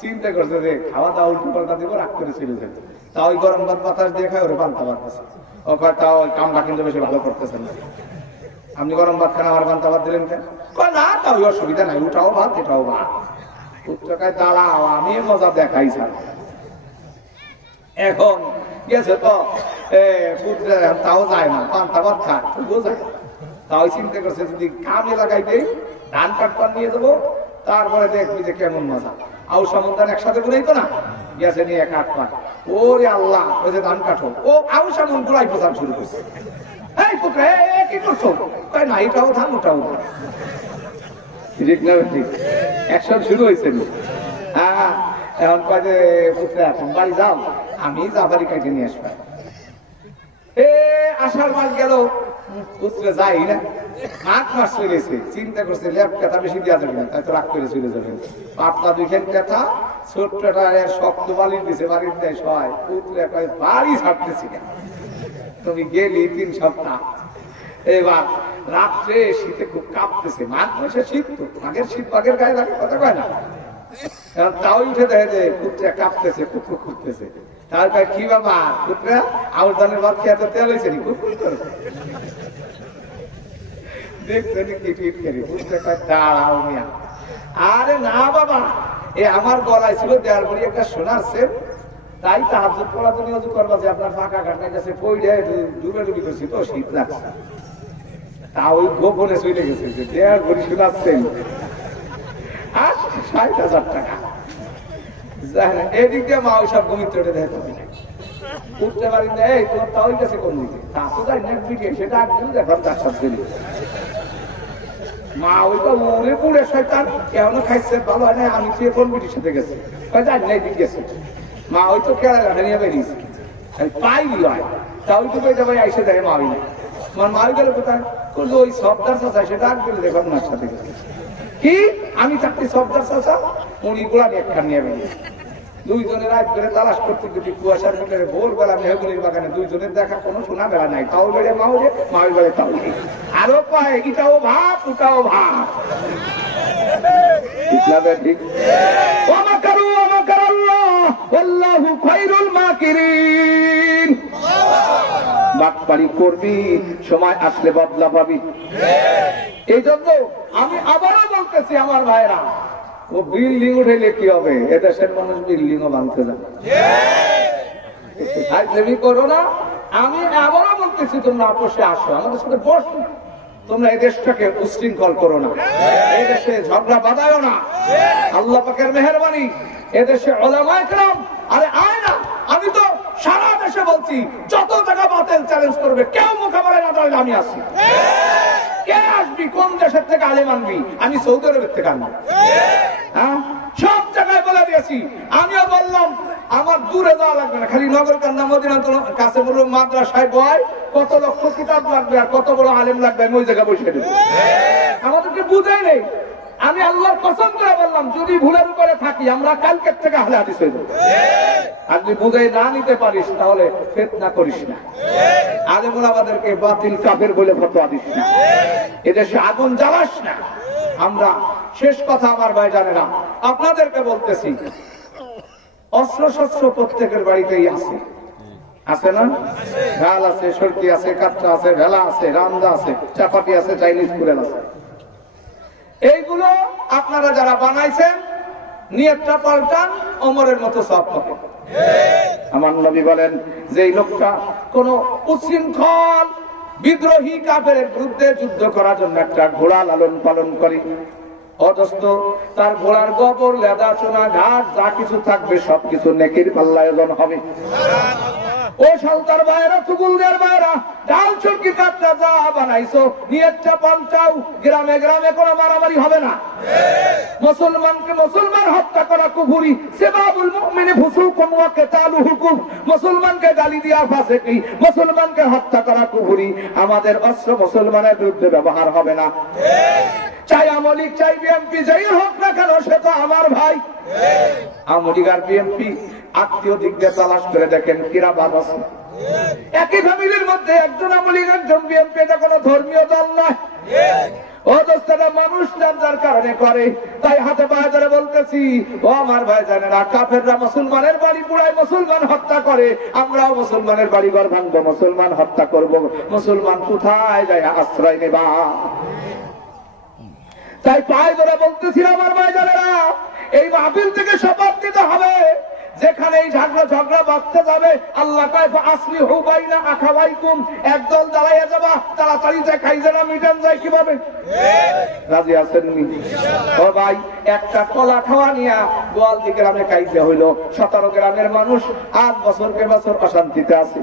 চিন্তা করছে যে খাওয়া দাওয়া উল্টো পাল্টা দিব, রাগ করে চলে যেত। তাই গরম ভাত বাতাস দিয়ে খায়, ওরে পান্তা ভাত আছে। ও কয় তাও কামটা কিন্তু বেশি ভালো করতেছেন না, আপনি গরম ভাত খান, আমার পান্তা ভাত দিলেন কেন? কয় না, তাও অসুবিধা নাই, ওটাও ভাত এটাও ভাত। পুত্র কয় দাঁড়াও, আমি মজা দেখাই ছাড়। এখন গেছে তো পুত্র, তাও যায় না, পান্তা ভাত খায়, বোঝায়। তাই চিন্তা করছে যদি কামে লাগাইতে ধান কাটপান নিয়ে যাবো, তারপরে দেখবি যে কেমন মজা। আউশ আমন একসাথে গুনাই তো না, গেছে নিয়ে কাঠ পাট, ওরে আল্লাহ, ওই যে ধান কাঠো, ও আউশ আমন গুলাই প্রচার শুরু করছে। এই পুত্র, কি করছো? না, এটাও ধান, ওটাও ধান। ঠিক না? ঠিক, অ্যাকশন শুরু হয়েছে। হ্যাঁ, এখন কয় যে পুত্র এখন বাড়ি যাও, আমি জাফারি কাটে নিয়ে আসবো। আষাঢ় মাস গেল, পুত্রে যাই না, মাঘ মাস চলেছে, চিন্তা করছে লেপ কথা বেশি দেওয়া যাবে না, তাই তো রাগ করে চলে যাবেন। পাতলা দুইখান কথা, ছোট্টটা শক্ত বালির দিছে, বাড়ির দেয় সবাই। পুত্রে কয় বাড়ি ছাড়তেছি না, তুমি গেলি 3 সপ্তাহ। এবার রাত্রে শীতে খুব কাঁপতেছে, মাঘ মাসে শীত তো, মাঘের শীত বাঘের গায়ে লাগে, কথা কয় না। তাও উঠে দেখে যে পুত্রে কাঁপতেছে, কুকুর খুঁজতেছে। তার কয় কি বাবা পুত্রা, আউশ ধানের ভাত খেয়ে তো তেল হয়েছে নি, কুকুর করে দেখছেন কি ঠিক করি। পুত্রে কয় দাঁড়াও মিয়া। আরে না বাবা, এ আমার গলায় ছিল দেয়ার বড়ি একটা সোনার সেট, তাই তাহাজ্জুদ পড়ার জন্য ওযু করবা যে আপনার ফাঁকা কাটনা গেছে, পইড়ে ডুবে করছি তো শীত লাগছে। তা ওই গোপনে চলে গেছে যে দেয়ার বড়ি সোনার সেট 60,000 টাকা। এদিক দিয়ে মা ওই সব গমিত্রটা দেখতে উঠতে পারি না। এই তোমার তাওই কাছে কোন দিকে, তা তো যাই নেট দিকে, সেটা একদিন দেখার তার সাথে মা ওইটা উড়ে পুড়ে শয়তান কেমন খাইছে ভালো হয় না, আমি তুই কোন বিটির সাথে গেছে, যাই নাই দিক গেছে। মা ওই তো কেড়া গাঠা নিয়ে বেরিয়েছে, পাই হয় তা ওই তো এটা ভাই আইসে দেখে মা ওই না। আমার মা ওই গেলে কোথায় করলো, ওই সবদার চাষা সেটা আগ গেলে দেখো ওনার সাথে গেছে। কি আমি থাকতে সবদার চাষা, উনি গোড়া নিয়ে একখান নিয়ে বেরিয়েছে। দুইজনের রাত করে তালাশ করতে করতে কুয়াশার ভিতরে ভোরবেলা মেহগুলির বাগানে দুইজনের দেখা কোনো শোনা বেড়া নাই। তাও বেড়ে মাউরে, মাউর বেড়ে তাও নেই। আরো পায় এটাও ভাব, ওটাও ভাব। ঠিক ওয়ামাকারু ওয়ামাকারাল্লাহ ওয়াল্লাহু খায়রুল মাকিরিন। বাটপারি করবি, সময় আসলে বদলা পাবি। এই জন্য আমি আবারও বলতেছি আমার ভাইরা, ও বিল্ডিং উঠেলে কি হবে, এদেশের মানুষ বিল্ডিং ও ভাঙতে যাবে। করো না, আমি আবারও বলতেছি তোমরা আপোষে আসো, আমাদের সাথে বসো। তোমরা এই দেশটাকে উশৃঙ্খল করো না, এই দেশে ঝগড়া বাঁধায়ও না। আল্লাহ পাকের মেহেরবানি, এদেশে উলামায়ে কেরাম, আরে আয় না। আমি তো সারা দেশে বলছি, যত জায়গা বাতিল চ্যালেঞ্জ করবে, কেউ মোকাবেলায় না দাঁড়ালে আমি আসি। কে আসবি, কোন দেশের থেকে আলেম আনবি, আমি সৌদি আরবের থেকে আনবো। হ্যাঁ, সব জায়গায় বলে দিয়েছি। আমিও বললাম আমার দূরে যাওয়া লাগবে না, খালি নগর কান্না মদিনা কাছে বললাম মাদ্রাসায় বয়, কত লক্ষ কিতাব লাগবে আর কত বড় আলেম লাগবে, আমি ওই জায়গায় বসে দেবো। আমাদেরকে বুঝে নেই। আমি আল্লাহর কসম করে বললাম, যদি ভুলের উপরে থাকি আমরা কালকের থেকে আহলে হাদিস হয়ে যাবো। আর যদি বুঝে না নিতে পারিস তাহলে ফিতনা করিস না। আলেম ওলামাদেরকে বাতিল কাফের বলে ফতোয়া দিস না, এদেশে আগুন জ্বালাস না। আমরা শেষ কথা আমার ভাই জানেরা, আপনাদেরকে বলতেছি, অস্ত্র শস্ত্র প্রত্যেকের বাড়িতেই আছে, আছে না? ঢাল আছে, সরকি আছে, কাটরা আছে, ভেলা আছে, রামদা আছে, চাপাতি আছে, চাইনিজ কুড়েল আছে। এইগুলো আপনারা যারা বানাইছেন, নিয়তটা পাল্টান, ওমরের মতো সব পাবেন। আমার নবী বলেন, যে এই লোকটা কোন উচ্ছৃঙ্খল বিদ্রোহী কাফেরের বিরুদ্ধে যুদ্ধ করার জন্য একটা ঘোড়া লালন পালন করে, অথচ তার ঘোড়ার গোবর, লেদা, চোনা, ঘাস যা কিছু থাকবে সবকিছু নেকির পাল্লায় ওজন হবে। ও সালতার ভাইরা, তুগুলদের ভাইরা, ডাল চরকি কাটটা যা বানাইছো, নিয়তটা পাল্টাও। গ্রামে গ্রামে কোনো মারামারি হবে না। মুসলমানকে মুসলমান হত্যা করা কুফরি, সিবাবুল মুমিনি ফুসুকুন ওয়া কিতালুহু কুফর। মুসলমানকে গালি দেওয়া ফাসিকি, মুসলমানকে হত্যা করা কুফরি। আমাদের অস্ত্র মুসলমানের বিরুদ্ধে ব্যবহার হবে না। চাই আওয়ামী লীগ, চাই বিএনপি, যাই হোক না কেন, সে তো আমার ভাই। আওয়ামী লীগ আর বিএনপি আত্মীয় দিক দিয়ে তালাশ করে দেখেন কিরা বাদ আছে। একই ফ্যামিলির মধ্যে একজন আওয়ামী লীগ, একজন বিএনপি, এটা কোনো ধর্মীয় দল নয়। ও দোস্তরা, মানুষ যার কারণে করে। তাই হাতে পায়ে ধরে বলতেছি, ও আমার ভাই জানেরা, কাফেররা মুসলমানের বাড়ি পুড়ায়, মুসলমান হত্যা করে, আমরাও মুসলমানের বাড়ি ঘর ভাঙবো, মুসলমান হত্যা করব। মুসলমান কোথায় যায় আশ্রয় নেবা? তাই পায়ে ধরে বলতেছি আমার ভাই জানেরা, এই মাহফিল থেকে শপথ নিতে হবে, যেখানে এই ঝগড়া বাঁধতে যাবে আল্লাহ কয় আসলিহু বাইনা আখাওয়াইকুম, একদল দাঁড়াইয়া যাবা, তাড়াতাড়ি যে খাইজারা মিটান যায় কিভাবে। রাজি আছেন নি? ও ভাই, একটা কলা খাওয়া নিয়া গোয়ালদি গ্রামে কাইতে হইল। 17 গ্রামের মানুষ 8 বছরকে বছর অশান্তিতে আছে।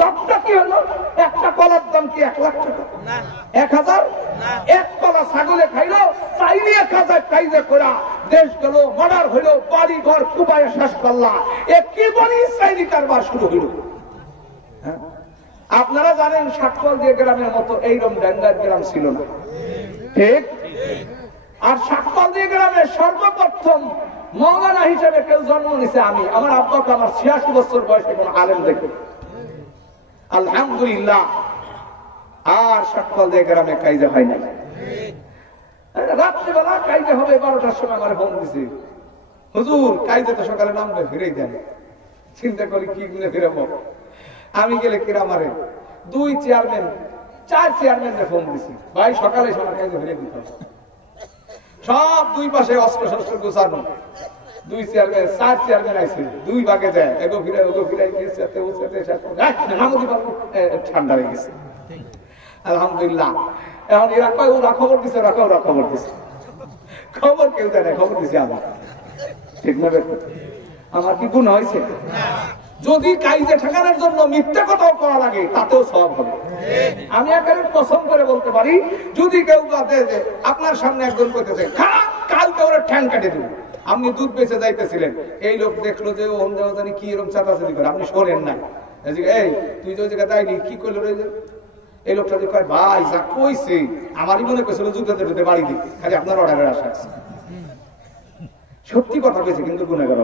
লাভটা কি হলো? একটা কলার দাম কি 1 লাখ টাকা? 1000? এক কলা ছাগলে খাইলো, চাইলে 1000 কাইজে করা দেশ গেল, মার্ডার হইল, বাড়ি ঘর কুবায় শেষ করলা। কি বলি চাইনি কারবার শুরু হইল। আপনারা জানেন সাতকল দিয়ে গ্রামের মতো এইরকম ডেঙ্গার গ্রাম ছিল না, ঠিক? আর সাতকল দিয়ে গ্রামের সর্বপ্রথম মৌলানা হিসেবে কেউ জন্ম নিছে আমি। আমার আব্বাকে আমার 86 বছর বয়সে কোন আলেম দেখে, আলহামদুলিল্লাহ। আর সাতকল দিয়ে গ্রামে কাইজা হয় না। রাত্রিবেলা কাইজা হবে 12টার সময় আমার ফোন দিছে, হুজুর কাইজা তো সকালে নামবে, ফিরে দেন। চিন্তা করি কি গুনে ফিরাবো। আমি গেলে কিরা মারে 2 চেয়ারম্যান 4 চেয়ারম্যানকে ফোন দিছি, ভাই সকালে সবার কাজে ফিরে দিতে হবে। সব 2 পাশে অস্ত্র শস্ত্র গোছানো, 2 চেয়ারম্যান 4 চেয়ারম্যান আইছে, 2 ভাগে যায়, এগো ফিরে গেছে, ঠান্ডা হয়ে গেছে। আলহামদুলিল্লাহ। এখন এরা কয় ওরা খবর দিছে, ওরা খবর দিছে, খবর কেউ দেয় না, খবর দিছে আমার। ঠিক না? আমার কি গুণ হয়েছে? যদি কাইজে ঠেকানোর জন্য মিথ্যা কথাও করা লাগে তাতেও সওয়াব হবে। আমি একেবারে কসম করে বলতে পারি, যদি কেউ আপনার সামনে একজন কইতেছে কালকে ওরা ঠ্যাং কাটে দেব, আপনি দুধ বেঁচে যাইতেছিলেন, এই লোক দেখলো যে ও জানি কি এরকম চাতাচাতি করে, আপনি শোনেন না, এই তুই যে জায়গা যাইনি কি করলো রয়েছে, এই লোকটা কয় ভাই যা কইছে আমারই মনে করছিল যুদ্ধে বাড়ি দিই, খালি আপনার অর্ডারের আশা আছে। সত্যি কথা কইছে কিন্তু গুনাহগার।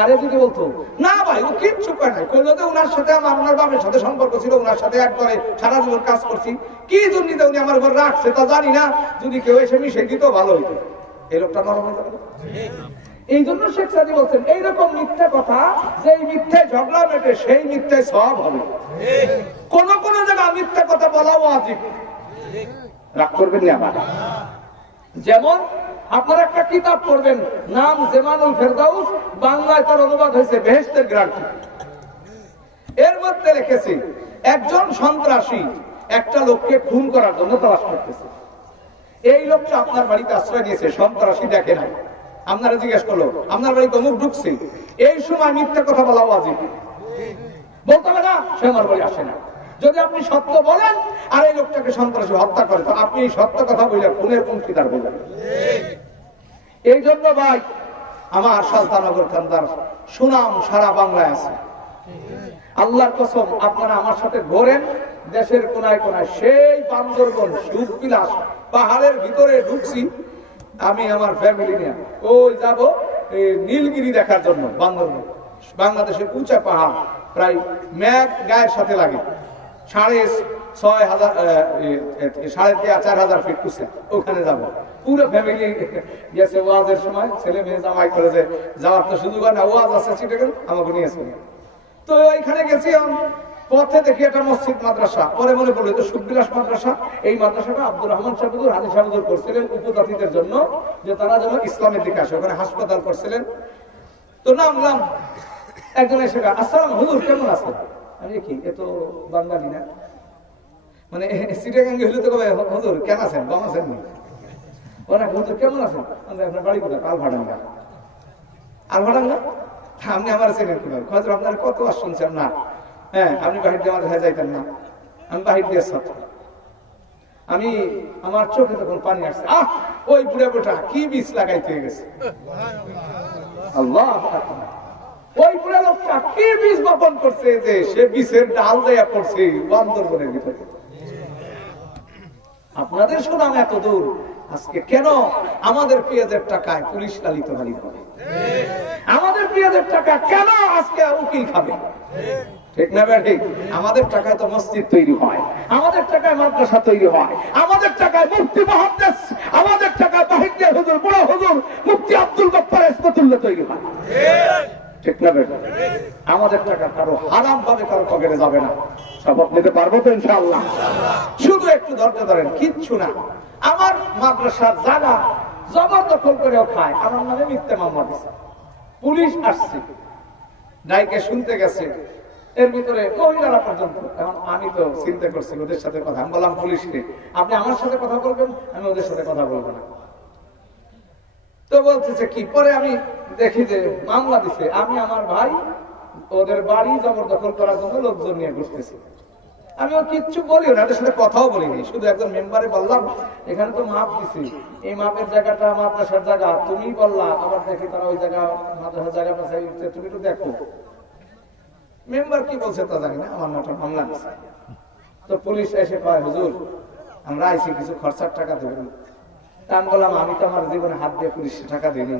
আরে যদি বলতো না ভাই ও কিচ্ছু করে নাই, কইলো যে ওনার সাথে আমার বাবার সাথে সম্পর্ক ছিল, ওনার সাথে একবারে সারা জীবন কাজ করছি, কি জন্য উনি আমার উপর রাখছে তা জানি না, যদি কেউ এসে মিশে দিত ভালো হইতো। এই লোকটা নরম হয়ে যাবে। এই জন্য শেখ সাদি বলছেন এইরকম মিথ্যা কথা, যেই মিথ্যায় ঝগড়া মেটে সেই মিথ্যায় সওয়াব হবে। কোন কোন জায়গায় মিথ্যা কথা বলা ওয়াজিব, রাগ করবেন না আবার। যেমন আপনারা একটা কিতাব পড়বেন, নাম জেমানুল ফেরদাউস, বাংলায় তার অনুবাদ হয়েছে বেহেশতের গ্রান্টি। এর মধ্যে রেখেছি একজন সন্ত্রাসী একটা লোককে খুন করার জন্য তালাশ করতেছে। এই লোকটা আপনার বাড়িতে আশ্রয় নিয়েছে, সন্ত্রাসী দেখে নাই, আপনারা জিজ্ঞেস করলো আপনার বাড়িতে অমুক ঢুকছে, এই সময় মিথ্যা কথা বলা ওয়াজিব। বলতে হবে না সে আমার বাড়ি আসে না। যদি আপনি সত্য বলেন আর এই লোকটাকে সন্ত্রাসী হত্যা করে, তো আপনি এই সত্য কথা বললেন, খুনের অংশীদার বললেন। এই জন্য ভাই আমার সুলতানগর কান্দার সুনাম সারা বাংলায় আছে। আল্লাহর কসম, আপনারা আমার সাথে ঘোরেন দেশের কোনায় কোনায়, সেই বান্দরবন সুখবিলাস পাহাড়ের ভিতরে ঢুকছি আমি আমার ফ্যামিলি নিয়ে, ওই যাবো নীলগিরি দেখার জন্য। বান্দরবন বাংলাদেশের উঁচা পাহাড়, প্রায় ম্যাঘ গায়ের সাথে লাগে, 3,500 ফিট উঁচা, ওখানে যাবো। পুরো ফ্যামিলি গেছে ওয়াজের সময়, ছেলে মেয়ে জামাই করেছে, যাওয়ার তো সুযোগ হয় না, ওয়াজ আছে চিটাগাং, আমাকে নিয়েছে। তো ওইখানে গেছি, পথে দেখি একটা মসজিদ মাদ্রাসা, পরে মনে পড়লো তো সুখবিলাস মাদ্রাসা। এই মাদ্রাসাটা আব্দুর রহমান সাহেবুর হাজি সাহেবুর করছিলেন উপজাতিদের জন্য, যে তারা যেন ইসলামের দিকে আসে, ওখানে হাসপাতাল করছিলেন। তো নামলাম, একজন এসে আসসালাম হুজুর কেমন আছেন? আমি কি এ তো বাঙালি না, মানে চিটাগাঙ্গে হইলে তো হুজুর কেন আছেন, কম আছেন না, ওরা হুজুর কেমন আছেন? আপনার বাড়ি কোথায়? আলভাডাঙ্গা। আলভাডাঙ্গা? আপনি আমার চেনেন কোথায়? হুজুর আপনার কত বার শুনছেন না, হ্যাঁ আপনি বাহির দিয়ে আমার হয়ে যাইতেন না, আমি বাহির দিয়ে ছাত্র, আমি আমার চোখে তখন পানি আসছে, ওই বুড়া বুড়া কি বীজ লাগাইতে গেছে, আল্লাহ ওই বুড়া লোকটা কি বীজ বপন করছে যে সে বীজের ডাল দেয়া পড়ছে বান্দরবনের ভিতরে। আপনাদের সুনাম এত দূর, আজকে কেন আমাদের পেঁয়াজের টাকায় পুলিশ লালিত পালিত হবে? আমাদের পেঁয়াজের টাকা কেন আজকে উকিল খাবে? ঠিক না ঠিক? আমাদের টাকায় তো মসজিদ তৈরি হয়, আমাদের টাকায় মাদ্রাসা তৈরি হয়, আমাদের টাকায় মুফতি মুহাদ্দিস, আমাদের টাকায় বাহির হুজুর বড় হুজুর মুফতি আব্দুল গফফার ইসমাতুল্লাহ তৈরি হয়। ঠিক না বেটা? আমাদের টাকা কারো হারাম ভাবে কারো পকেটে যাবে না। শপথ নিতে পারবো তো ইনশাআল্লাহ? শুধু একটু ধৈর্য ধরেন, কিচ্ছু না। আমার মাদ্রাসার জায়গা জবরদখল করেও খায়, আমার নামে মিথ্যা মামলা দিচ্ছে। পুলিশ আসছে, ডাইকে শুনতে গেছে, এর ভিতরে মহিলারা পর্যন্ত। এখন আমি তো চিন্তা করছি ওদের সাথে কথা, আমি বললাম পুলিশকে আপনি আমার সাথে কথা বলবেন, আমি ওদের সাথে কথা বলবো না। তো বলতেছে কি, পরে আমি দেখি যে মামলা দিছে, আমি আমার ভাই ওদের বাড়ি জবরদখল করার জন্য লোকজন নিয়ে ঘুরতেছি। আমি ও কিচ্ছু বলিও না, ওদের সাথে কথাও বলিনি, শুধু একজন মেম্বারে বললাম এখানে তো মাপ দিছি, এই মাপের জায়গাটা মাদ্রাসার জায়গা, তুমি বললা, আবার দেখি তারা ওই জায়গা মাদ্রাসার জায়গাটা চাইছে, তুমি তো দেখো। মেম্বার কি বলছে তা জানি না, আমার নাটক মামলা দিছে। তো পুলিশ এসে কয় হুজুর আমরা আইসি, কিছু খরচার টাকা দেবেন। তা আমি বললাম আমি তো আমার জীবনে হাত দিয়ে পুলিশের টাকা দিইনি,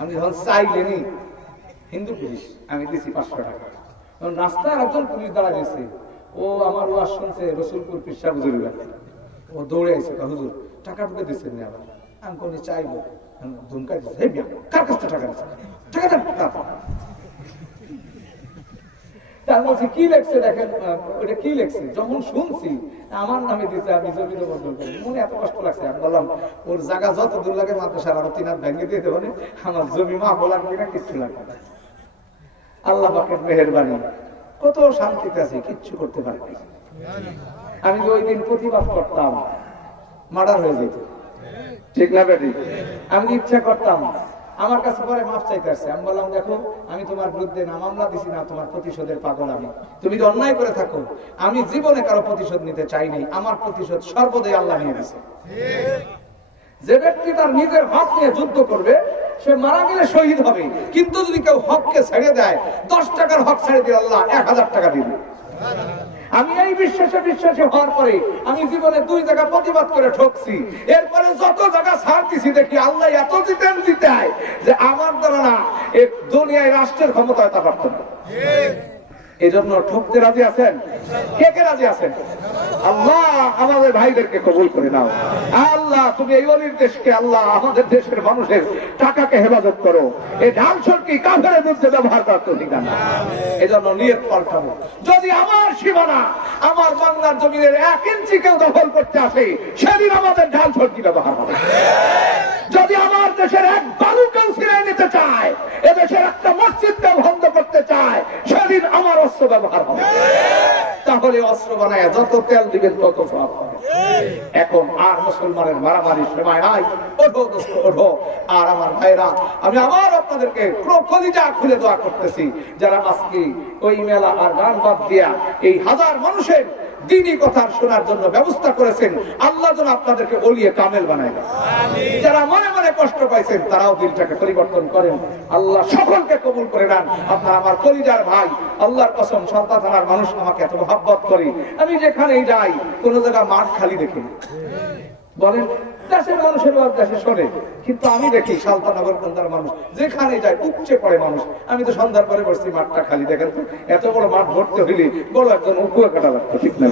আমি যখন চাইলেনি হিন্দু পুলিশ আমি দিছি 500 টাকা। এখন রাস্তায় একজন পুলিশ দাঁড়া গেছে, ও আমার ওয়াজ শুনছে রসুলপুর পিসা হুজুরের কাছে, ও দৌড়ে আইছে, হুজুর টাকা ঢুকে দিচ্ছেন না? আবার আমি কোনো চাইবো ধুমকাই দিচ্ছে, কার কাছ থেকে টাকা দিচ্ছে, টাকা দেন। বলছি কি লেখছে দেখেন, ওটা কি লেখছে? যখন শুনছি আমার নামে দিতে, আমি জমি বদল করি, মনে এত কষ্ট লাগছে। আমি বললাম ওর জায়গা যত দূর লাগে মাদ্রাসার আরো 3 হাত ভেঙে দিয়ে দেবো, আমার জমি মা বলার কিনা কিচ্ছু লাগবে না। আল্লাহ পাকের মেহেরবানি, কত শান্তিতে আছে, কিচ্ছু করতে পারি। আমি যে ওই দিন প্রতিবাদ করতাম মার্ডার হয়ে যেত, ঠিক না বেটি? আমি ইচ্ছা করতাম, আমার কাছে পরে মাফ চাইতে আসছে। আমি বললাম দেখো আমি তোমার বিরুদ্ধে না মামলা দিছি না, তোমার প্রতিশোধের পাগল আমি। তুমি যদি অন্যায় করে থাকো, আমি জীবনে কারো প্রতিশোধ নিতে চাই নাই, আমার প্রতিশোধ সর্বদাই আল্লাহ নিয়ে দিছে। যে ব্যক্তি তার নিজের হক নিয়ে যুদ্ধ করবে সে মারা গেলে শহীদ হবে, কিন্তু যদি কেউ হককে ছেড়ে দেয়, 10 টাকার হক ছেড়ে দিয়ে আল্লাহ 1000 টাকা দিবে। আমি এই বিশ্বাসী হওয়ার পরে আমি জীবনে 2 জায়গা প্রতিবাদ করে ঠকছি, এরপরে যত জায়গা ছাড় দিছি দেখি আল্লাহ এত জিতায় যে আমার দ্বারা না এই দুনিয়ায় রাষ্ট্রের ক্ষমতা হতে পারত না। এই জন্য ঠকতে রাজি আছেন? কে কে রাজি আছেন? আল্লাহ আমাদের ভাইদেরকে কবুল করে নাও। আল্লাহ তুমি এই অলির দেশকে, আল্লাহ আমাদের দেশের মানুষের টাকাকে হেফাজত করো, এই ঢাল সরকি কাফের বিরুদ্ধে ব্যবহার করার তো ঠিকানা। এই জন্য নিয়ত পাল্টাবো। যদি আমার সীমানা, আমার বাংলার জমিনের 1 ইঞ্চি কেউ দখল করতে আসে, সেদিন আমাদের ঢাল সরকি ব্যবহার হবে। যদি আমার দেশের 1 বালু কেউ ছিঁড়ে নিতে চায়, এদেশের একটা মসজিদকে বন্ধ করতে চায়, সেদিন আমার অস্ত্র ব্যবহার হবে। তাহলে অস্ত্র বানায় যত তেল দিবেন তত সব হবে। এখন আর মুসলমানের মারামারির সময় নাই। ওঠো দোস্ত ওঠো। আর আমার ভাইরা, আমি আবার আপনাদেরকে কলিজা খুলে দোয়া করতেছি, যারা আজকে ওই মেলা আর গান বাদ দিয়া এই হাজার মানুষের দ্বীনি কথা শোনার জন্য ব্যবস্থা করেছেন, আল্লাহ যেন আপনাদেরকে ওলিয়ে কামেল বানায়। যারা মনে মনে কষ্ট পাইছেন তারাও দিলটাকে পরিবর্তন করেন। আল্লাহ সকলকে কবুল করে নেন। আপনার আমার কলিজার ভাই, আল্লাহর কসম সন্তান থানার মানুষ আমাকে এত মহব্বত করে, আমি যেখানেই যাই কোন জায়গা মাঠ খালি দেখি না। বলেন দেশের মানুষের দেশে শোনে, কিন্তু আমি দেখি সালতানগর কোনটার মানুষ যেখানে যায় উপচে পড়ে মানুষ। আমি তো সন্ধ্যার পরে বসছি, মাঠটা খালি। দেখেন তো এত বড় মাঠ ভরতে হইলে বড় একজন উপরে কাটা লাগতো, ঠিক না?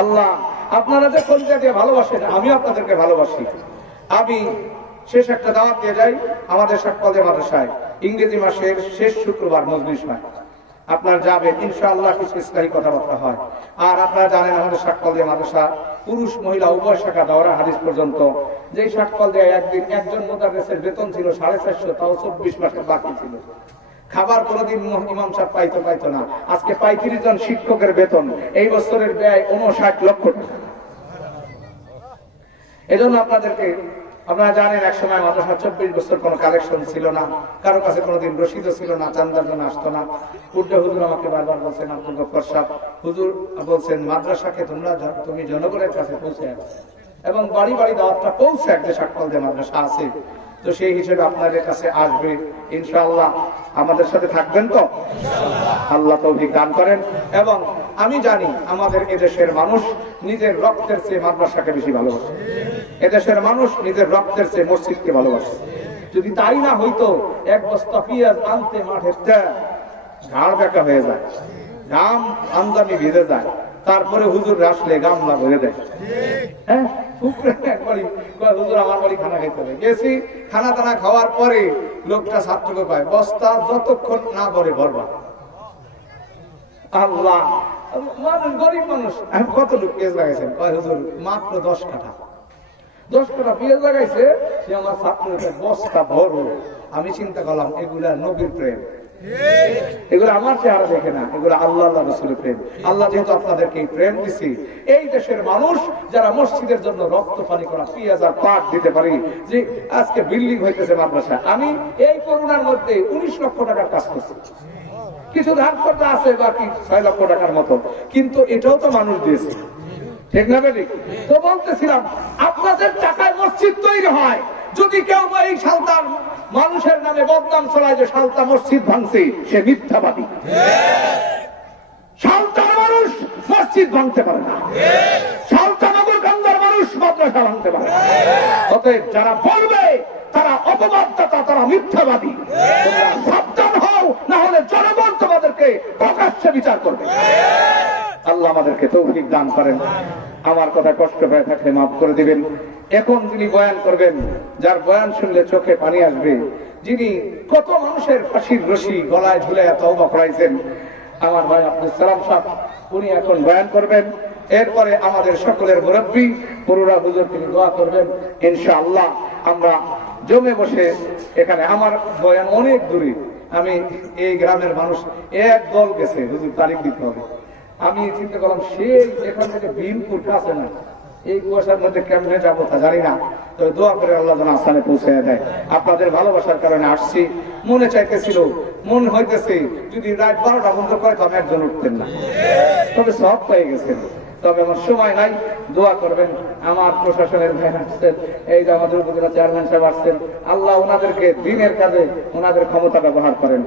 আল্লাহ আপনারা যে কলিজা দিয়ে ভালোবাসেন, আমি আপনাদেরকে ভালোবাসি। আমি শেষ একটা দাওয়াত দিয়ে যাই। আমাদের সাকপালদে মাদ্রাসায় ইংরেজি মাসের শেষ শুক্রবার মজলিস হয়, আপনার যাবেন ইনশাআল্লাহ, কিছু ইসলামী কথাবার্তা হয়। আর আপনারা জানেন আমাদের সাকপালদে মাদ্রাসা পুরুষ মহিলা উভয় শাখা দাওরা হাদিস পর্যন্ত। যে সাকপালদে একদিন একজন মুদাররিসের বেতন ছিল 450, তাও 24 মাসের বাকি ছিল। খাবার কোনদিন ইমাম সাহেব পাইতো না, আজকে 35 জন শিক্ষকের বেতন, এই বছরের ব্যয় 59 লক্ষ টাকা। এজন্য আপনাদেরকে, আপনারা জানেন এক সময় মাদ্রাসা 24 বছর কোনো কালেকশন ছিল না, কারো কাছে কোনোদিন রসিদও ছিল না, চান্দার জন্য আসতো না। পূর্বে হুজুর আমাকে বারবার বলছেন, আব্দুল গফফার সাহেব হুজুর বলছেন মাদ্রাসাকে তুমি জনগণের কাছে পৌঁছে এবং বাড়ি বাড়ি দাওয়াতটা পৌঁছে যে সাকপালদে মাদ্রাসা আছে। তো সেই হিসেবে আপনাদের কাছে আসবে ইনশাআল্লাহ। আমাদের সাথে থাকবেন তো? আল্লাহ তৌফিক দান করেন। এবং আমি জানি আমাদের এদেশের মানুষ নিজের রক্তের চেয়ে মাদ্রাসাকে বেশি ভালোবাসে। এদেশের মানুষ নিজের রক্তের চেয়ে মসজিদকে ভালোবাসে। যদি তাই না হইতো, 1 বস্তা পেঁয়াজ আনতে মাঠের ঘাড় বেঁকা হয়ে যায়, গাম আমদানি ভিজে যায়, তারপরে হুজুর আসলে গামলা ভরে দেয়। হ্যাঁ, হুজুর আমার বাড়ি খানা খাইতে হবে। গেছি, খানা টানা খাওয়ার পরে লোকটা ছাত্রকে পায়, বস্তা যতক্ষণ না ভরে ভরবা। আল্লাহ, মানুষ গরিব মানুষ, কত লোক পেঁয়াজ লাগাইছেন? হুজুর মাত্র 10 কাঠা। 10 কাঠা পেঁয়াজ লাগাইছে, সে আমার ছাত্র বস্তা ভরো। আমি চিন্তা করলাম এগুলা নবীর প্রেম, এগুলো আমার চেহারা দেখে না, এগুলো আল্লাহ আল্লাহ রসুলের প্রেম। আল্লাহ যেহেতু আপনাদেরকে এই প্রেম দিছি, এই দেশের মানুষ যারা মসজিদের জন্য রক্ত পানি করা 3000 পাঠ দিতে পারি, যে আজকে বিল্ডিং হইতেছে মাদ্রাসা, আমি এই করোনার মধ্যে 19 লক্ষ টাকার কাজ করছি, কিছু ধার করতে আছে বাকি 6 লক্ষ টাকার মতো, কিন্তু এটাও তো মানুষ দিয়েছে, ঠিক না বেটি? তো বলতেছিলাম আপনাদের টাকায় মসজিদ তৈরি হয়, যদি কেউ এই সালতার মানুষের নামে বদনাম ছড়ায় যে সালতা মসজিদ ভাঙছে, সে মিথ্যাবাদী। সালতার মানুষ মসজিদ ভাঙতে পারে না, সালতানগর কান্দার মানুষ মাদ্রাসা ভাঙতে পারে না। অতএব যারা বলবে তারা অপবাদদাতা, তারা মিথ্যাবাদী। তোমরা সাবধান হও, না হলে জনগণ তোমাদেরকে প্রকাশ্যে বিচার করবে। আল্লাহ আমাদেরকে তৌফিক দান করেন। আমার কথা কষ্ট হয়ে থাকলে মাফ করে দিবেন। এখন যিনি বয়ান করবেন, যার বয়ান শুনলে চোখে পানি আসবে, যিনি কত মানুষের ফাঁসির রশি গলায় ঝুলে তওবা করাইছেন, আমার ভাই আব্দুল সালাম সাহেব, উনি এখন বয়ান করবেন। এরপরে আমাদের সকলের মুরব্বী পুরুরা হুজুর তিনি দোয়া করবেন। ইনশাআল্লাহ আমরা জমে বসে এখানে, আমার বয়ান অনেক দূরে, আমি এই গ্রামের মানুষ এক দল গেছে, হুজুর তারিখ দিতে হবে। আমি চিন্তা করলাম সেই এখান থেকে বিনপুর কাছে না, এই কুয়াশার মধ্যে কেমনে যাবো তা জানি না, তবে দোয়া করে আল্লাহ যেন আস্থানে পৌঁছে দেয়। আপনাদের ভালোবাসার কারণে আসছি, মনে চাইতেছিল, মনে হইতেছে যদি রাত 12টা বন্ধ করে তবে একজন উঠতেন না, তবে সব পেয়ে গেছেন। তবে আমার সময় নাই, দোয়া করবেন। আমার প্রশাসনের ভাই আসছেন, এই যে আমাদের উপজেলা চেয়ারম্যান সাহেব আসছেন, আল্লাহ ওনাদেরকে দিনের কাজে ওনাদের ক্ষমতা ব্যবহার করেন।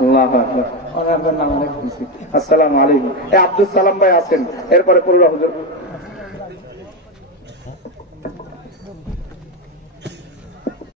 আল্লাহ আসসালামু আলাইকুম। আব্দুল সালাম ভাই আছেন, এরপরে পুরুরা হুজুর।